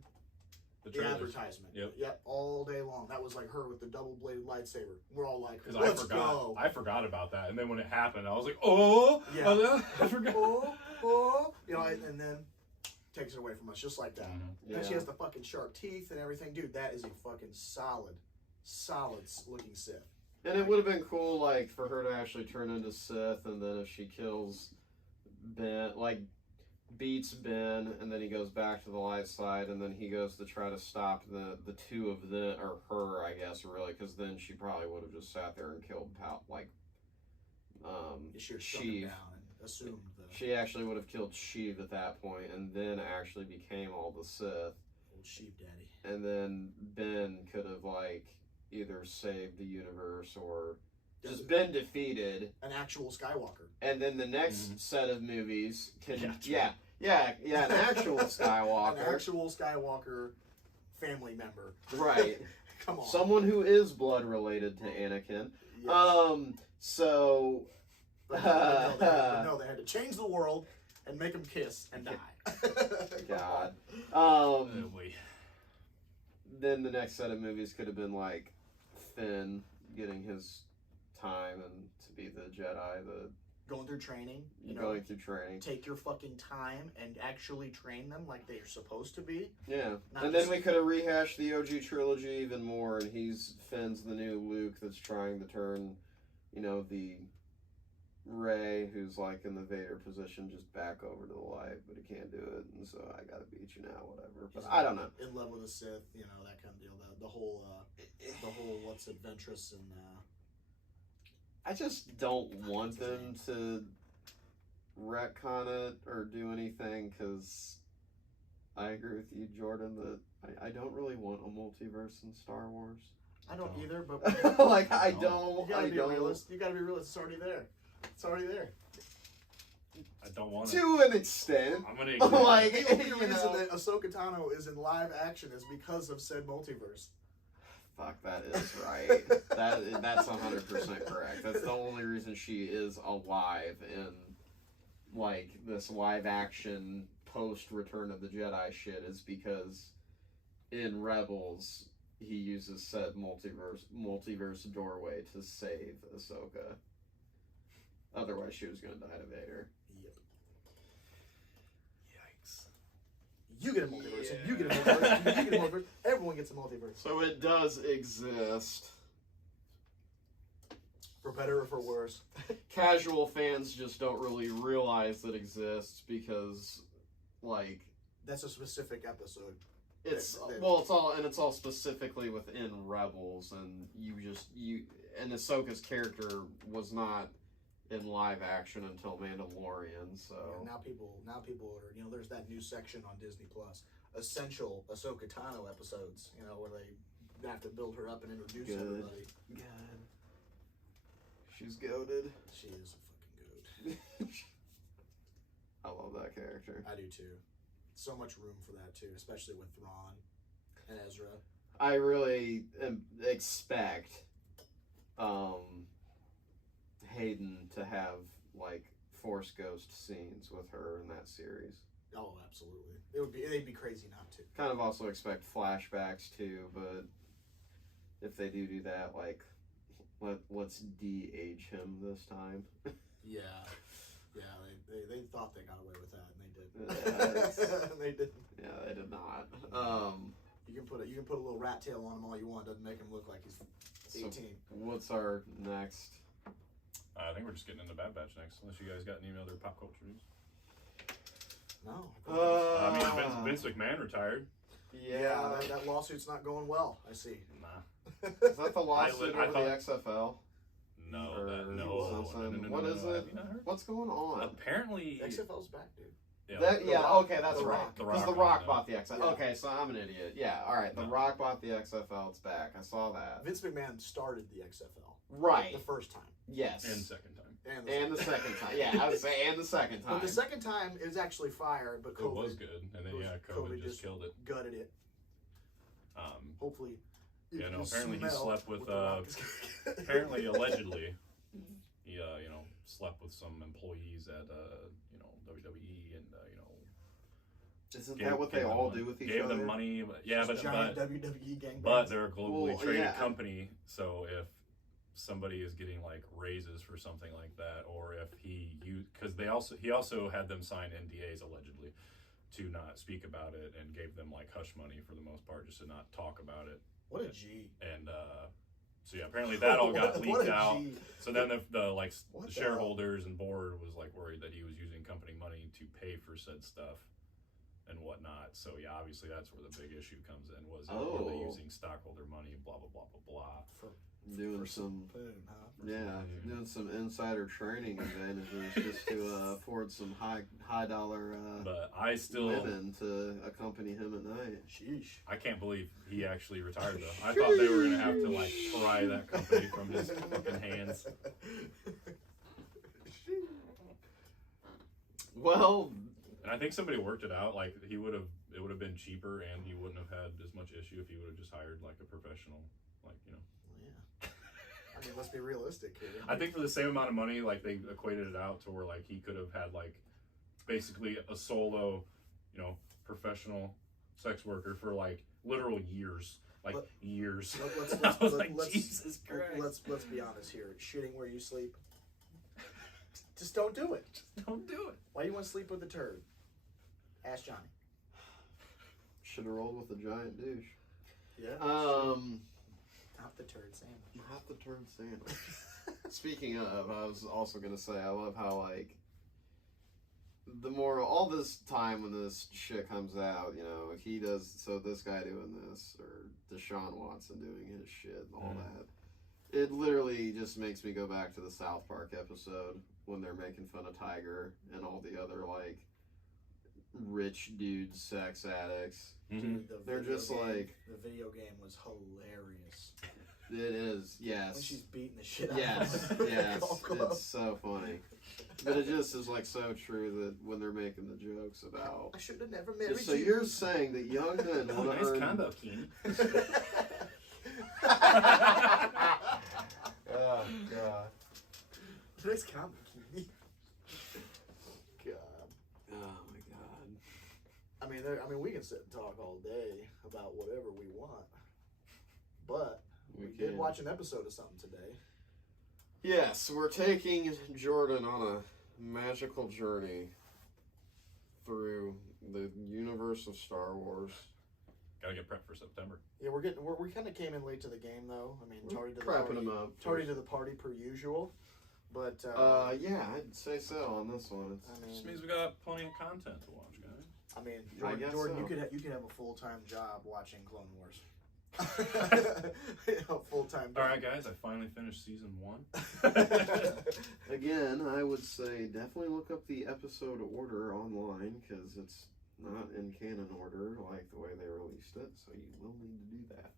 the advertisement. Yep, all day long. That was like her with the double-bladed lightsaber. We're all like, let's go. I forgot about that, and then when it happened, I was like, oh, yeah, I forgot. Oh, you know, and then takes it away from us just like that. Yeah. And she has the fucking sharp teeth and everything, dude. That is a fucking solid looking Sith. And it would have been cool, like, for her to actually turn into Sith, and then if she kills Ben, like, beats Ben, and then he goes back to the light side, and then he goes to try to stop the two of them, or her, I guess, really, because then she probably would have just sat there and killed Sheev down and assumed she actually would have killed Sheev at that point, and then actually became all the Sith. Old Sheev daddy. And then Ben could have, like, either saved the universe or just been defeated. An actual Skywalker. And then the next set of movies can an actual Skywalker. An actual Skywalker family member. Right. Come on. Someone who is blood related to Anakin. Yes. So no, they had to change the world and make them kiss and die. God. Then the next set of movies could have been like Finn getting his time and to be the Jedi, going through training. Going through training. Take your fucking time and actually train them like they're supposed to be. Yeah. And then we could have rehashed the OG trilogy even more, and Finn's the new Luke that's trying to turn, the Rey, who's like in the Vader position, just back over to the light, but he can't do it, and so I gotta beat you now, whatever. But I don't know. In love with a Sith, that kind of deal. The whole what's adventurous and. I just don't want them to retcon it or do anything, because I agree with you, Jordan, that I don't really want a multiverse in Star Wars. I don't either, but like I you don't. gotta I be don't. a realist. You gotta be real. It's already there. It's already there. I don't want to. To an extent. I'm gonna ignore Like, The only you reason know. that Ahsoka Tano is in live action is because of said multiverse. Fuck, that is right. That's 100% correct. That's the only reason she is alive in like this live action post Return of the Jedi shit is because in Rebels he uses said multiverse doorway to save Ahsoka. Otherwise, she was gonna die to Vader. Yep. Yikes. You get a multiverse, and you get a multiverse, and you get a multiverse. Everyone gets a multiverse. So it does exist. For better or for worse. Casual fans just don't really realize it exists because, like, That's a specific episode. it's That- it's all specifically within Rebels, and and Ahsoka's character was not in live action until Mandalorian. So Yeah, now people are, there's that new section on Disney Plus, essential Ahsoka Tano episodes, where they have to build her up and introduce Good. everybody. God, she's goated. She is a fucking goat. I love that character. I do too. So much room for that too, especially with Thrawn and Ezra. I really expect Hayden to have like Force Ghost scenes with her in that series. Oh, absolutely. They'd be crazy not to. Kind of also expect flashbacks too, but if they do that, like let's de-age him this time. Yeah. Yeah, they thought they got away with that, and they Yeah, didn't. They didn't. Yeah, they did not. You can put a little rat tail on him all you want. Doesn't make him look like he's 18. So what's our next? I think we're just getting into Bad Batch next, unless you guys got any other pop culture news. No. I mean, Vince McMahon retired. Yeah. That lawsuit's not going well. I see. Nah. Is that the lawsuit I over thought- the XFL? No, Or no. something? What is it? Have you not heard? What's going on? Apparently, XFL's back, dude. yeah, The Rock. Okay, that's The right. Rock. Because The The Rock, Rock bought the XFL. Yeah. Okay, so I'm an idiot. Yeah, all right. The No. Rock bought the XFL. It's back. I saw that. Vince McMahon started the XFL. Right. The first time. Yes. and second time. And And the second time. Yeah, I would say and the second time. But the second time, it was actually fire, but It was COVID good, and then it was- COVID COVID just just- killed it. gutted it. Hopefully. Yeah, no. you Apparently, he smell slept with. what The Rock is- Apparently, allegedly, he slept with some employees at WWE, and Isn't gave- that what they gave them all money- do with each gave other? them money, but yeah, Just but giant WWE gangbang. but they're a globally Well, traded yeah. company, so if somebody is getting like raises for something like that, or if because he also had them sign NDAs allegedly to not speak about it, and gave them like hush money for the most part, just to not talk about it. What a G. And so yeah, apparently that all got What leaked a out. G. So then the What the shareholders and board was like worried that he was using company money to pay for said stuff and whatnot. So yeah, obviously that's where the big issue comes in. Were they Oh. using stockholder money? Blah blah blah blah blah. For Doing some, food, huh? yeah, doing some insider training advantages just to afford some high dollar But I still women to accompany him at night. Sheesh. I can't believe he actually retired though. I thought they were gonna have to like pry that company from his fucking hands. Well, And I think somebody worked it out. Like it would have been cheaper, and he wouldn't have had as much issue if he would have just hired like a professional, Yeah. I mean, let's be realistic here. I think for the same amount of money, like they equated it out to where like he could have had like basically a solo, professional sex worker for like literal years, years. I was like, Jesus Christ! Let's be honest here. Shitting where you sleep. Just don't do it. Just don't do it. Why you want to sleep with a turd? Ask Johnny. should have rolled with a giant douche. Yeah. Not the turd sandwich. Not the turn sandwich. Speaking of, I was also gonna say I love how like the more all this time when this shit comes out, he does this guy doing this or Deshaun Watson doing his shit and all that. It literally just makes me go back to the South Park episode when they're making fun of Tiger and all the other like rich dude sex addicts. Dude, They're just like the video game was hilarious. it is. Yes. When she's beating the shit out Yes. of him. Yes. Golf club. It's so funny. But it just is like so true that when they're making the jokes about. I should have never married So you. you're saying that young men Oh, want to nice earn. combo, Keeney. Oh God. Nice comment, Keith. God. Oh my God. I mean, we can sit and talk all day about whatever we want, but we did can. watch an episode of something today. Yes, we're taking Jordan on a magical journey through the universe of Star Wars. Gotta get prepped for September. Yeah, we kind of came in late to the game though. I mean, We're tardy to the prepping party, them up. tardy to the party per usual. But Yeah, I'd say so on this one. It's, I Just mean, means we got plenty of content to watch, guys. Jordan, guess Jordan, so. you could have a full-time job watching Clone Wars. A full-time job. All right, guys, I finally finished season 1. again, I would say definitely look up the episode order online because it's not in canon order like the way they released it, so you will need to do that.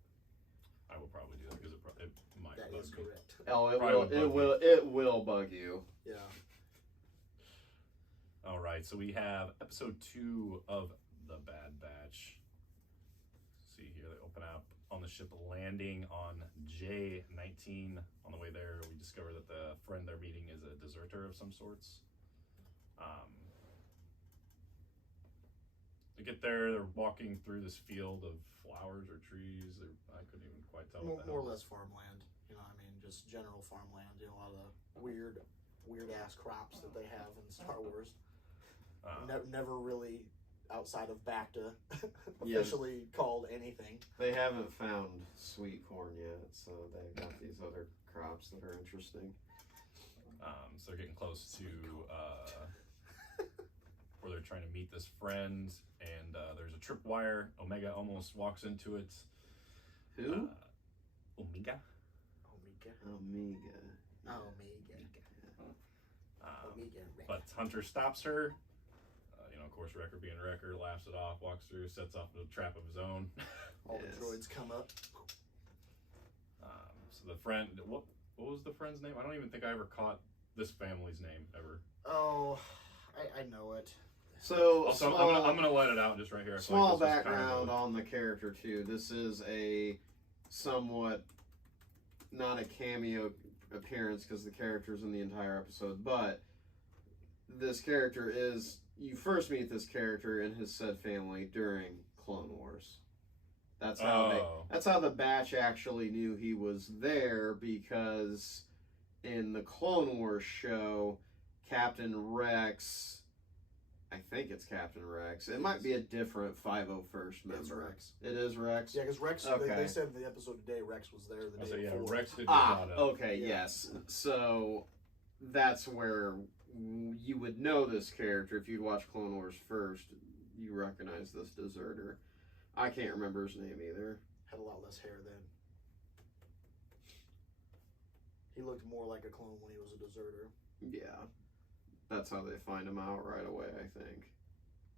I will probably do that because it might That bug is me. correct. Oh, it Probably will. would It bug will. It will bug you. Yeah. All right, so we have episode 2 of The Bad Batch. See here, they open up on the ship landing on J-19. On the way there, we discover that the friend they're meeting is a deserter of some sorts. They get there, they're walking through this field of flowers or trees. I couldn't even quite tell what the More hell or it less farmland. You know, I mean, just general farmland. You know, a lot of the weird ass crops that they have in Star Wars. Never really outside of Bacta officially called anything. They haven't found sweet corn yet, so they've got these other crops that are interesting. So they're getting close to where they're trying to meet this friend, and there's a tripwire. Omega almost walks into it. Who? Omega. Omega. But Hunter stops her. Of course, Wrecker being Wrecker, laughs it off, walks through, sets off a trap of his own. All Yes. the droids come up. So the friend, what was the friend's name? I don't even think I ever caught this family's name ever. Oh, I know it. So, Also, small, I'm gonna let it out just right here. I feel small like this was kind background of on the character too. This is a somewhat not a cameo appearance because the character's in the entire episode, but this character is. You first meet this character and his said family during Clone Wars. That's how the Batch actually knew he was there, because in the Clone Wars show, Captain Rex, I think it's Captain Rex. It might be a different 501st member. It's Rex. It is Rex? Yeah, because Rex, Okay. they said in the episode today, Rex was there the day before. Rex did Okay, Yeah. yes. So that's where you would know this character. If you'd watch Clone Wars first, you recognize this deserter. I can't remember his name either. Had a lot less hair then. He looked more like a clone when he was a deserter. Yeah. That's how they find him out right away, I think.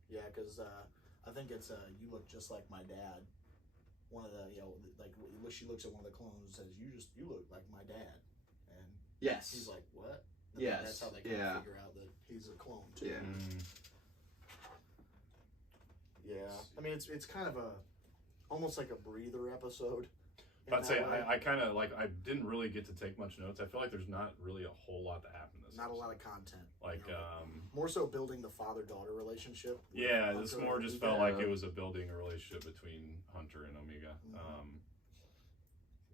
Yeah, because I think it's you look just like my dad. One of the she looks at one of the clones and says, you look like my dad, and Yes. he's like, what? And Yes. That's how they kind of figure out that he's a clone too. Yeah. Yeah. I mean, it's kind of almost like a breather episode. in I'd say that way. I kind of I didn't really get to take much notes. I feel like there's not really a whole lot that happened this Not a episode. lot of content. Like more so building the father-daughter relationship. with yeah, this Hunter more and just Omega. felt like it was a building a relationship between Hunter and Omega.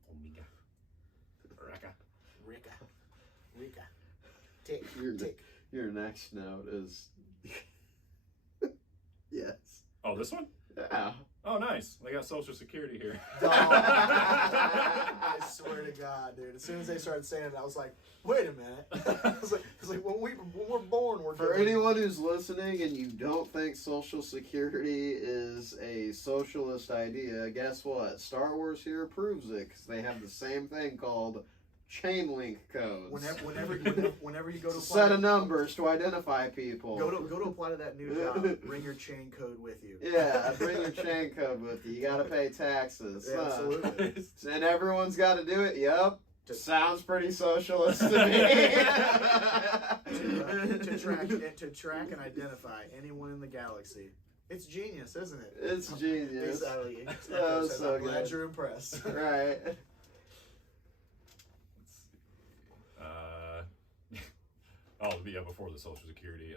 Omega. Rika. Tick. Your next note is yes. Oh, this one? Yeah. Oh, nice. They got Social Security here. I swear to God, dude. As soon as they started saying it, I was like, "Wait a minute!" I was like, when we're born, we're For given- anyone who's listening and you don't think Social Security is a socialist idea, guess what? Star Wars here proves it, because they have the same thing called chain link codes. Whenever you go to set of numbers to identify people. Go to apply to that new job. Bring your chain code with you. Yeah, bring your chain code with you. You got to pay taxes. Yeah, absolutely. And everyone's got to do it. Yep. Sounds pretty socialist to me. to track and identify anyone in the galaxy. It's genius, isn't it? It's genius. Exactly. So I'm glad good. you're impressed. Right. Oh yeah, before the Social Security,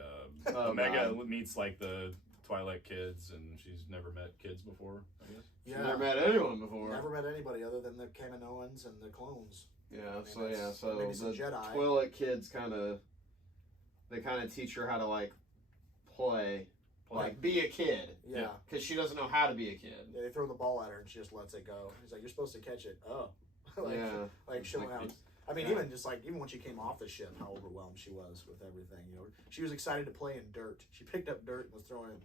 Oh, Omega God. meets like the Twilight kids, and she's never met kids before, I guess. Yeah. Never met anyone before. Never met anybody other than the Kaminoans and the clones. Yeah, I mean, so maybe some the Jedi. Twi'lek kids kind of teach her how to like play, like be a kid, Yeah. because she doesn't know how to be a kid. Yeah, they throw the ball at her and she just lets it go. He's like, "You're supposed to catch it." Oh, like showing how. I mean, Yeah. even when she came off the ship, how overwhelmed she was with everything. You know, she was excited to play in dirt. She picked up dirt and was throwing it.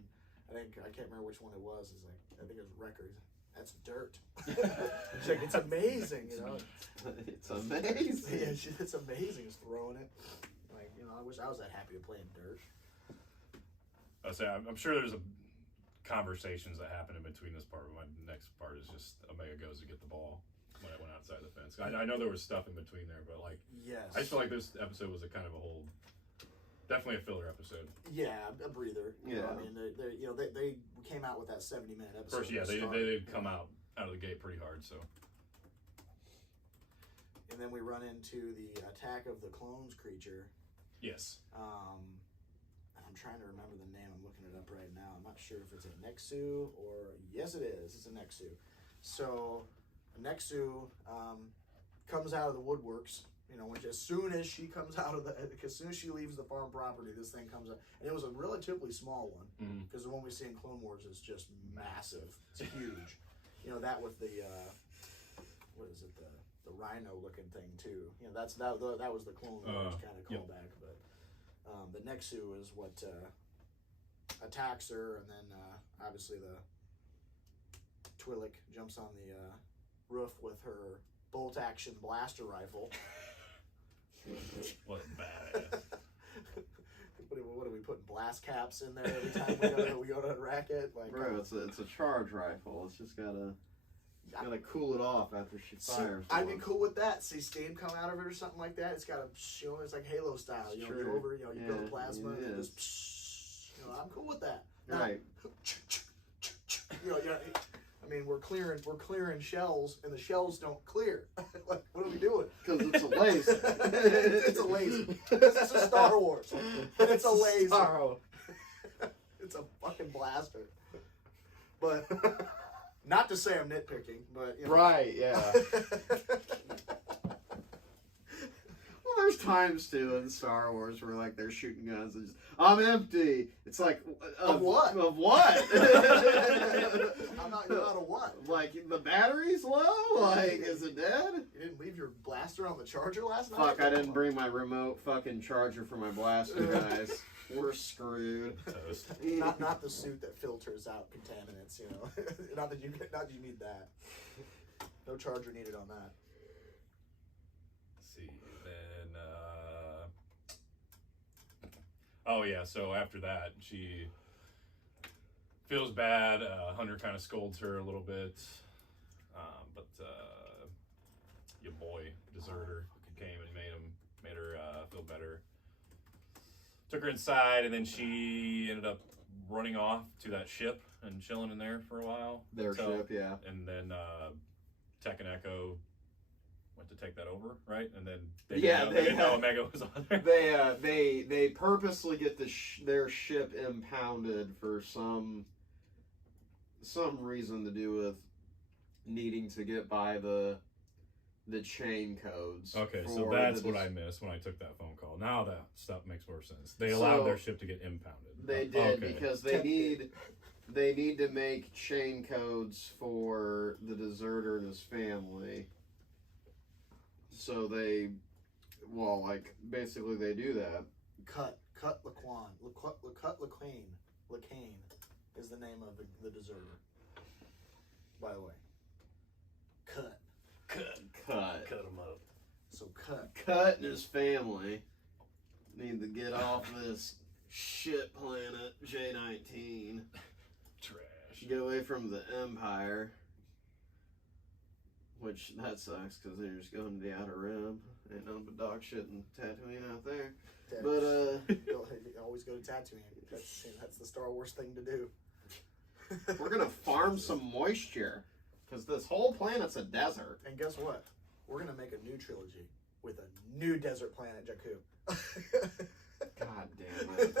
I can't remember which one it was. It's like I think it was records. That's dirt. She's like, it's amazing, you know. It's amazing. Yeah, it's amazing. Just throwing it. Like, you know, I wish I was that happy to play in dirt. I say I'm sure there's conversations that happen in between this part. But my next part is just Omega goes to get the ball when I went outside the fence. I know there was stuff in between there, but like, Yes. I just feel like this episode was a kind of a whole, definitely a filler episode. Yeah, a breather. You know, Yeah. I mean, they came out with that 70-minute episode. First, yeah, they did come out of the gate pretty hard, so. And then we run into the Attack of the Clones creature. Yes. I'm trying to remember the name. I'm looking it up right now. I'm not sure if it's a Nexu or... Yes, it is. It's a Nexu. So, a Nexu comes out of the woodworks. You know, as soon as she comes out of as soon as she leaves the farm property, this thing comes up. And it was a relatively small one. Because the one we see in Clone Wars is just massive. It's huge. You know, that with the... what is it? The rhino-looking thing, too. You know, that was the Clone Wars kind of callback. But the Nexu is what attacks her, and then obviously the Twi'lek jumps on the roof with her bolt-action blaster rifle. What a badass. What are we putting blast caps in there every time we go to rack it? Like, Bro, it's a charge rifle. It's just gotta cool it off after she fires. I'd be cool with that. See steam come out of it or something like that. It's got a, you know, it's like Halo style. You know, you build plasma and just, you know, I'm cool with that. Right. You know, I mean, we're clearing shells, and the shells don't clear. Like, what are we doing? Because it's a laser. It's a laser. This is Star Wars. It's a laser. It's a fucking blaster. But not to say I'm nitpicking, but you know. Right, yeah. Well, there's times too in Star Wars where like they're shooting guns and just, I'm empty. It's like Of what? Of what? I'm not out of what? Like the battery's low? Like is it dead? You didn't leave your blaster on the charger last night? Fuck, I didn't bring my remote fucking charger for my blaster, guys. We're screwed. Toast. Not the suit that filters out contaminants, you know. not that you need that. No charger needed on that. Let's see, then, oh yeah, so after that, she feels bad. Hunter kind of scolds her a little bit, but your boy, Deserter, came and made her feel better. Took her inside, and then she ended up running off to that ship and chilling in there for a while. Their ship, yeah. And then Tech and Echo went to take that over, right? And then they Yeah, didn't know Omega was on there. They purposely get their ship impounded for some reason to do with needing to get by the chain codes. Okay, so that's what I missed when I took that phone call. Now that stuff makes more sense. They allowed their ship to get impounded. They did Okay. because they need to make chain codes for the deserter and his family. So basically they do that. Cut Lacane is the name of the deserter. By the way. Cut Cut. Cut them up. So Cut. Cut and his family need to get off this shit planet J19. Trash. Get away from the Empire. Which, that sucks, because they're just going to the Outer Rim. Ain't nothing but dog shit and Tatooine out there. But, You'll always go to Tatooine. That's the Star Wars thing to do. we're gonna farm some moisture. Because this whole planet's a desert. And guess what? We're gonna make a new trilogy with a new desert planet, Jakku. God damn it.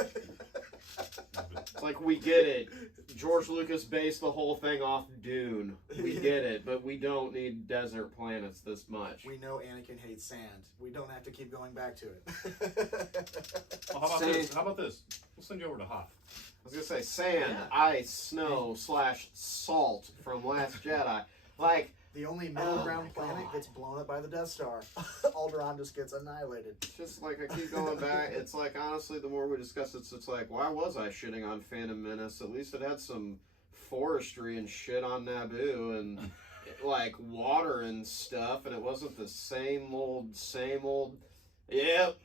It's like, we get it. George Lucas based the whole thing off Dune. We get it, but we don't need desert planets this much. We know Anakin hates sand. We don't have to keep going back to it. Well, how about Sand. this? How about this? We'll send you over to Hoth. I was gonna say sand, Yeah. ice, snow / salt from Last Jedi. Like, The only middle Oh ground my planet God. gets blown up by the Death Star. Alderaan just gets annihilated. it's just like I keep going back. It's like, honestly, the more we discuss it, it's like, why was I shitting on Phantom Menace? At least it had some forestry and shit on Naboo and like water and stuff, and it wasn't the same old. Yep,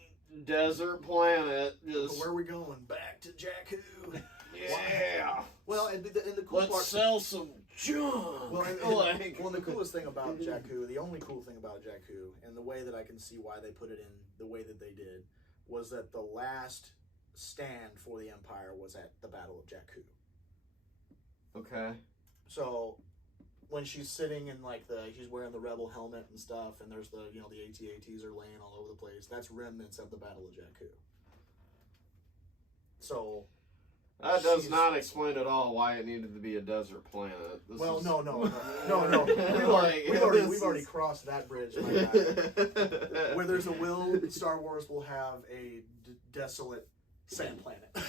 desert planet. But Just where are we going? Back to Jakku. yeah. Well, and the cool Let's part. sell some junk. Well, Like- well, the coolest thing about Jakku, the only cool thing about Jakku, and the way that I can see why they put it in the way that they did, was that the last stand for the Empire was at the Battle of Jakku. Okay. So when she's sitting in like she's wearing the rebel helmet and stuff, and there's the AT-ATs are laying all over the place. That's remnants of the Battle of Jakku. So That does she's- not explain at all why it needed to be a desert planet. This well, is- no. Like, We've this already is- crossed that bridge. My guy. Where there's a will, Star Wars will have a desolate sand planet. God.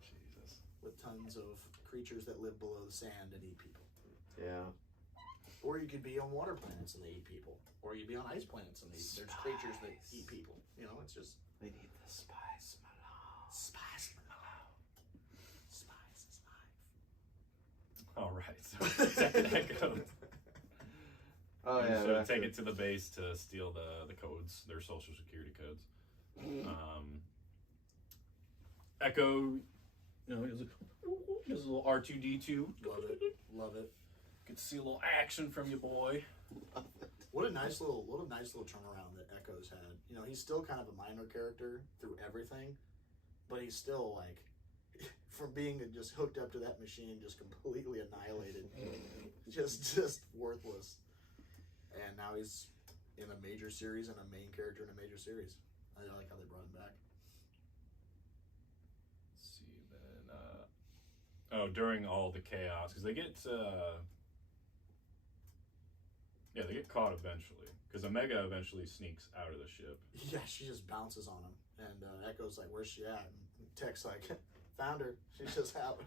Jesus. With tons of creatures that live below the sand and eat people. Yeah. Or you could be on water planets and they eat people. Or you'd be on ice planets and there's creatures that eat people. It's just They need the spice, Malone. spice. Spice is life. All right. So second Echo. Oh yeah. So that take could- it to the base to steal the codes, their social security codes. Echo, there's a little R2D2. Love it. Love it. Get to see a little action from you, boy. What a nice little turnaround that Echo's had. He's still kind of a minor character through everything, but he's still like, from being just hooked up to that machine, just completely annihilated, just worthless. And now he's in a major series and a main character in a major series. I like how they brought him back. Let's see then. During all the chaos, because they get they get caught eventually. Because Omega eventually sneaks out of the ship. Yeah, she just bounces on him, and Echo's like, "Where's she at?" And Tech's like, "Found her. She's just out,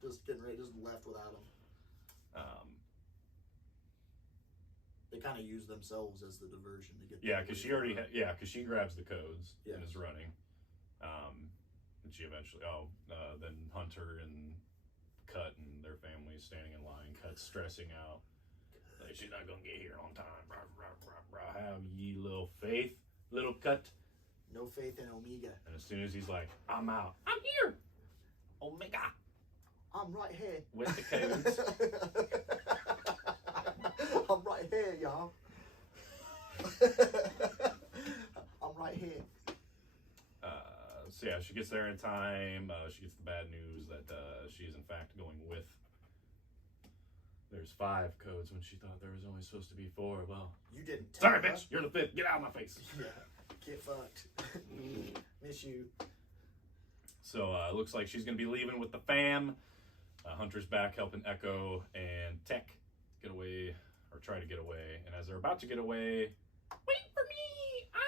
just getting ready, just left without him." They kind of use themselves as the diversion to get. Because she already because she grabs the codes and is running. And she eventually then Hunter and Cut and their families standing in line. Cut's stressing out. Like, she's not gonna get here on time. Rah, rah, rah, rah. Have ye little faith, little Cut. No faith in Omega. And as soon as he's like, I'm out. I'm here. Omega. I'm right here. With the codes. I'm right here, y'all. I'm right here. So yeah, she gets there in time. She gets the bad news that she is in fact going with. There's 5 codes when she thought there was only supposed to be 4. Well, You didn't. sorry, tell her. bitch. You're the 5th. Get out of my face. Yeah. Get fucked. Miss you. So it looks like she's gonna be leaving with the fam. Hunter's back helping Echo and Tech get away or try to get away. And as they're about to get away, wait for me. I'm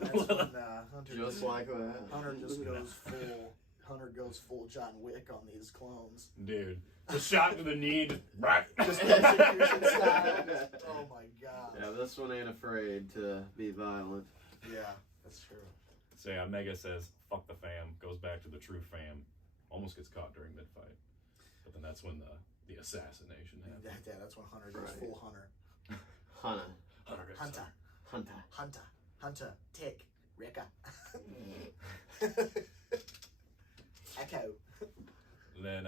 And coming. that's when Hunter Just like that. Hunter just goes full. Hunter goes full John Wick on these clones. Dude, the shot to the knee, Just execution style. Oh my god. Yeah, this one ain't afraid to be violent. Yeah, that's true. So yeah, Omega says, fuck the fam, goes back to the true fam, almost gets caught during mid-fight. But then that's when the assassination happened. That's when Hunter goes full Hunter. Hunter, Tick, Ricka. Echo. Then,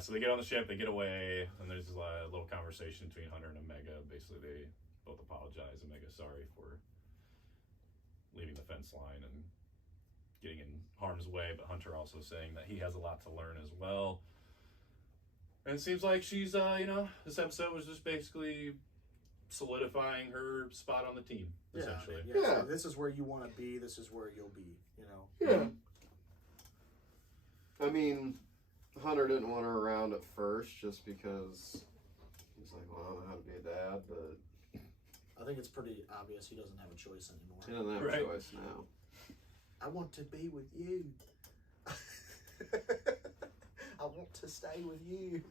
so they get on the ship, they get away, and there's a little conversation between Hunter and Omega. Basically, they both apologize. Omega's sorry for leaving the fence line and getting in harm's way, but Hunter also saying that he has a lot to learn as well. And it seems like she's, this episode was just basically solidifying her spot on the team, essentially. Yeah. So this is where you want to be. This is where you'll be, Yeah. I mean, Hunter didn't want her around at first just because he's like, well, I don't know how to be a dad, but I think it's pretty obvious he doesn't have a choice anymore. he doesn't have a choice now. I want to be with you. I want to stay with you.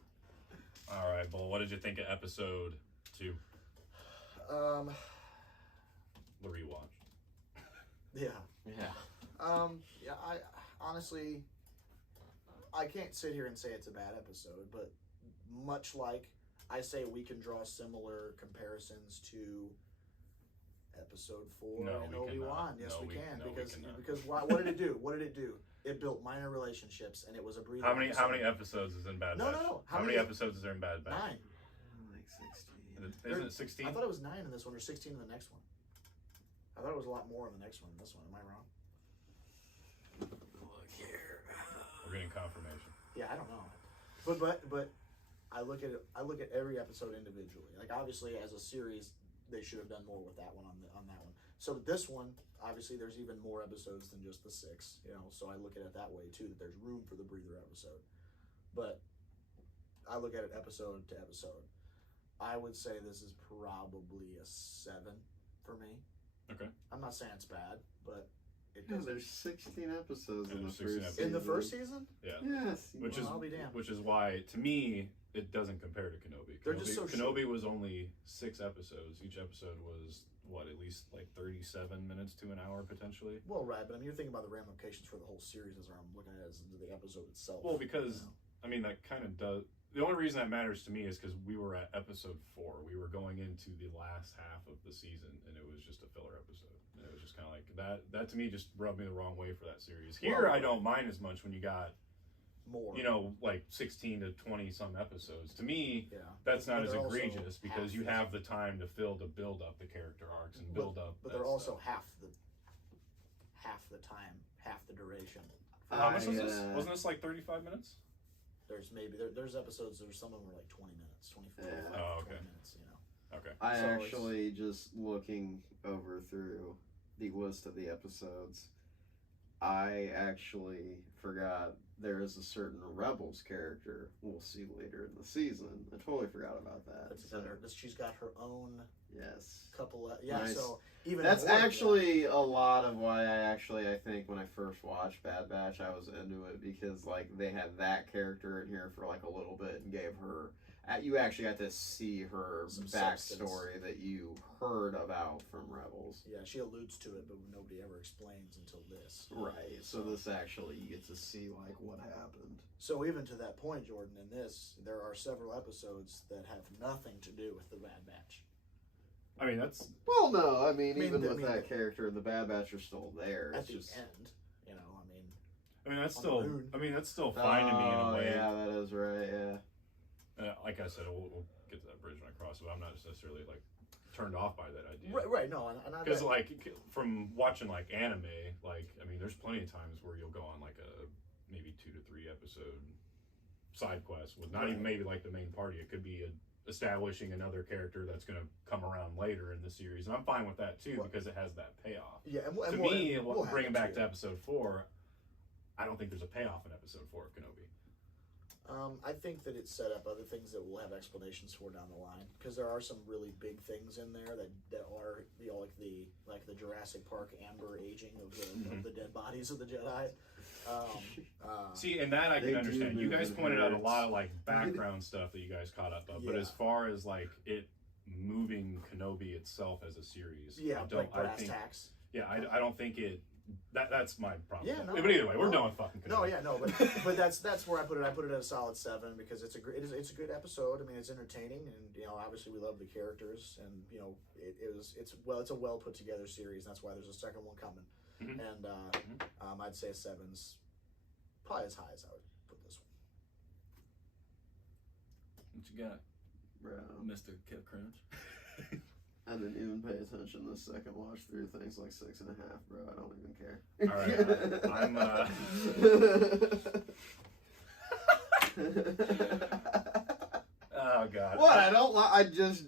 All right, Bull, what did you think of episode 2? The rewatch. Yeah. Yeah. I honestly, I can't sit here and say it's a bad episode, but much like I say we can draw similar comparisons to episode 4 in Obi-Wan. Yes, we can. Because what did it do? What did it do? It built minor relationships, and it was a breathing. How many episodes is in Bad Batch? No. How many episodes is there in Bad Batch? 9. Like 16. Isn't it 16? I thought it was 9 in this one, or 16 in the next one. I thought it was a lot more in the next one than this one. Am I wrong? Look here. We're getting confirmation. Yeah, I don't know. But I look at every episode individually. Like, obviously, as a series, they should have done more with that one on that one. So this one, obviously, there's even more episodes than just the 6. So I look at it that way too. That there's room for the breather episode. But I look at it episode to episode. I would say this is probably a 7 for me. Okay. I'm not saying it's bad, but it Yeah, doesn't. there's 16 episodes Yeah, in the there's 16 first episodes. season. In the first season? Yeah. Yes. I'll be damned. Which is why, to me, it doesn't compare to Kenobi. They're just so Kenobi was only 6 episodes. Each episode was, at least like 37 minutes to an hour, potentially? Well, right, but I mean, you're thinking about the ramifications for the whole series as I'm looking at it as into the episode itself. Well, because, that kind of does... The only reason that matters to me is because we were at episode 4. We were going into the last half of the season, and it was just a filler episode. And it was just kind of like, that to me just rubbed me the wrong way for that series. Here, I don't mind as much when you got... more. Like 16 to 20 some episodes. To me, Yeah. that's not But as they're also egregious because half you the- have the time to build up the character arcs and build up. But that they're also stuff. half the time, half the duration. How much was this? I, Wasn't this like 35 minutes? There's there's episodes that some of them are like 20 minutes, 24, Yeah. 25, Oh, 20 okay. minutes, Okay. I So actually just looking over through the list of the episodes, I actually forgot there is a certain Rebels character we'll see later in the season. I totally forgot about that. She's got her own Yes. couple of, Nice. so even That's more than that. actually a lot of why I think when I first watched Bad Batch, I was into it because like they had that character in here for like a little bit and gave her. You actually got to see her Some backstory that you heard about from Rebels. Yeah, she alludes to it, but nobody ever explains until this. Right. So this actually you get to see like what happened. So even to that point, Jordan, in this, there are several episodes that have nothing to do with the Bad Batch. I mean, that's Well, no, I mean even with I mean, that character, the Bad Batch are still there. At It's the just end, that's On still. the moon. I mean, that's still fine to me in a way. Yeah, that is right. Yeah. Like I said, we'll get to that bridge when I cross it. I'm not necessarily like turned off by that idea. right, no, and I Because like from watching like anime, like I mean, there's plenty of times where you'll go on like a maybe 2 to 3 episode side quest with not even maybe like the main party. It could be establishing another character that's going to come around later in the series, and I'm fine with that too because it has that payoff. yeah, and To we'll, me, we'll bringing have back to episode 4, I don't think there's a payoff in episode 4 of Kenobi. I think that it's set up other things that we'll have explanations for down the line because there are some really big things in there that are like the Jurassic Park amber aging of the dead bodies of the Jedi. See, and that I They can do understand. You move guys in pointed out a herds. lot of like background stuff that you guys caught up on, but Yeah. as far as like it moving Kenobi itself as a series, Yeah, I like brass think, tacks. yeah, I don't think it that's my problem. Yeah, no, but either way, we're no. done with fucking No, Kenobi. yeah, no, but that's where I put it. I put it at a solid 7 because it's a a good episode. I mean, it's entertaining, and obviously we love the characters, and it's a well put together series. And that's why there's a second one coming, Mhm. and I'd say a 7's probably as high as I would put this one. What you got, Bro. Mr. Kev Crunch? I didn't even pay attention the second watch through things like 6.5, bro. I don't even care. All right, I'm oh god. What? I don't like. I just.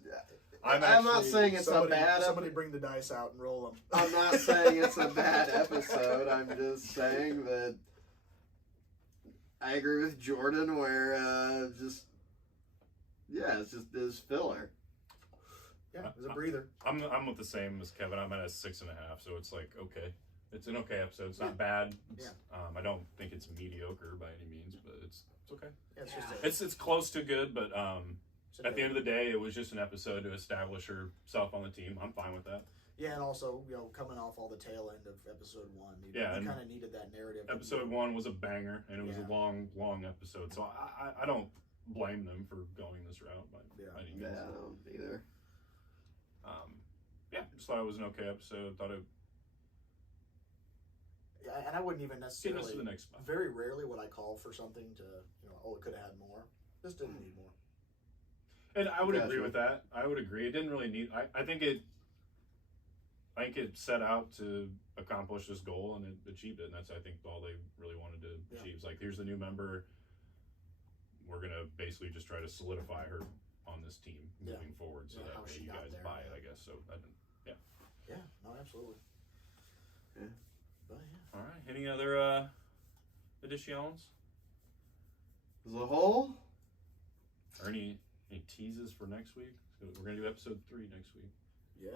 I'm not actually- saying it's a bad. Somebody bring the dice out and roll them. I'm not saying it's a bad episode. I'm just saying that I agree with Jordan where it's filler. Yeah, it's a breather. I'm with the same as Kevin. I'm at a 6.5, so it's like okay. It's an okay episode. It's not bad. It's, I don't think it's mediocre by any means, but it's okay. Yeah, it's just It's close to good, but at the end of the day, it was just an episode to establish herself on the team. I'm fine with that. Yeah, and also, coming off all the tail end of episode 1, you and kind of needed that narrative. Episode 1 was a banger, and it was a long episode. So I don't blame them for going this route by any means. Yeah, I don't either. Just thought it was an okay episode. Thought it Yeah, and I wouldn't even get us necessarily. to the next spot. Very rarely would I call for something to, it could have had more. This didn't need more. And I would Gotcha. agree with that. I would agree. It didn't really need. I think it set out to accomplish this goal, and it achieved it. And that's, I think, all they really wanted to achieve. It's like, here's the new member. We're gonna basically just try to solidify her on this team moving forward, so that how way she you got guys there, buy it, I guess. So Yeah, no, absolutely. Yeah. But yeah. all right. Any other additions As a whole, or any teases for next week? So we're gonna do episode 3 next week. Yeah,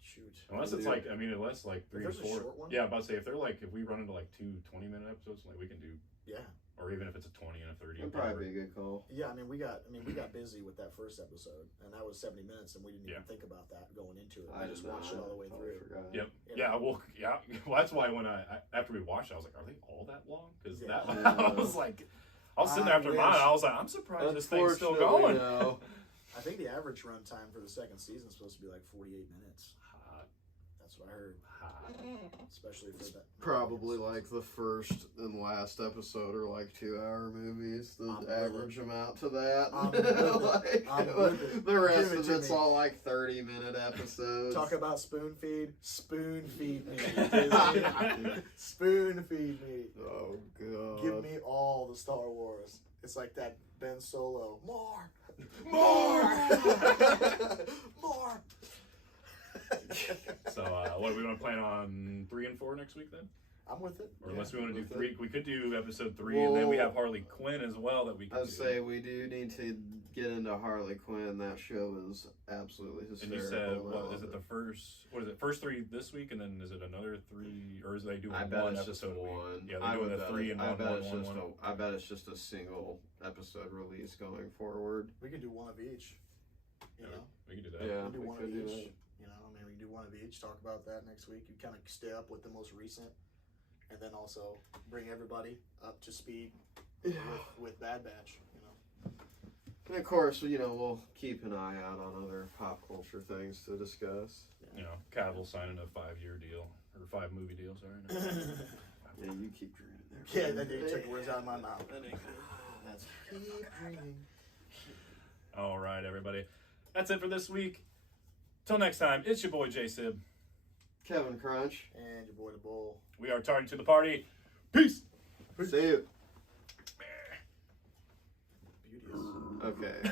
shoot. Unless it's like, unless like 3 and there's a 4. short one? Yeah, I'm about to say, if we run into like 2 20-minute episodes, like we can do, Yeah. or even if it's a 20 and a 30. that'd probably be a good call. Yeah, we got busy with that first episode, and that was 70 minutes, and we didn't even think about that going into it. We just watched it all the way totally through. forgot. Yep. Yeah. Well, that's why when after we watched it, I was like, are they all that long? Because Yeah. I was like, I was sitting there after mine, I was like, I'm surprised this thing's still Unfortunately, going. no. I think the average run time for the second season is supposed to be like 48 minutes. Hot, That's what I heard, hot. especially for that. Probably like the first and last episode are like 2-hour movies. The I'm with average amount to that. I'm with it. I'm with it. The rest Give it of to it's me. all like 30-minute episodes. Talk about spoon feed me. Disney. Spoon feed me. Oh god. Give me all the Star Wars. It's like that Ben Solo. More. So, what are we going to plan on 3 and 4 next week then? I'm with it. Or unless we want to do with 3, we could do episode 3, and then we have Harley Quinn as well that we can I'd do. say we do need to get into Harley Quinn. That show is absolutely And hysterical. you said, I what is love it? First 3 this week, and then is it another 3, or is they doing I bet one it's just episode a week? one. Yeah, I they're doing would the bet 3 it- and I 1, bet 1, it's 1, just 1. I bet it's just a single episode release going forward. We can do one of each. You know, We can do that. Yeah, we can do we one could of do each. that. We can do one of each. Talk about that next week. You kind of stay up with the most recent, and then also bring everybody up to speed with Bad Batch. And of course, we'll keep an eye out on other pop culture things to discuss. You know, Cavill signing a 5-year deal, or 5 movie deal, sorry. Yeah, you keep dreaming there. Yeah, that dude took words out of my mouth. That's Keep dreaming. All right, everybody. That's it for this week. Till next time, it's your boy J-Sib. Kevin Crunch. And your boy the Bull. We are targeting to the party. Peace. See you. Beauteous. Okay.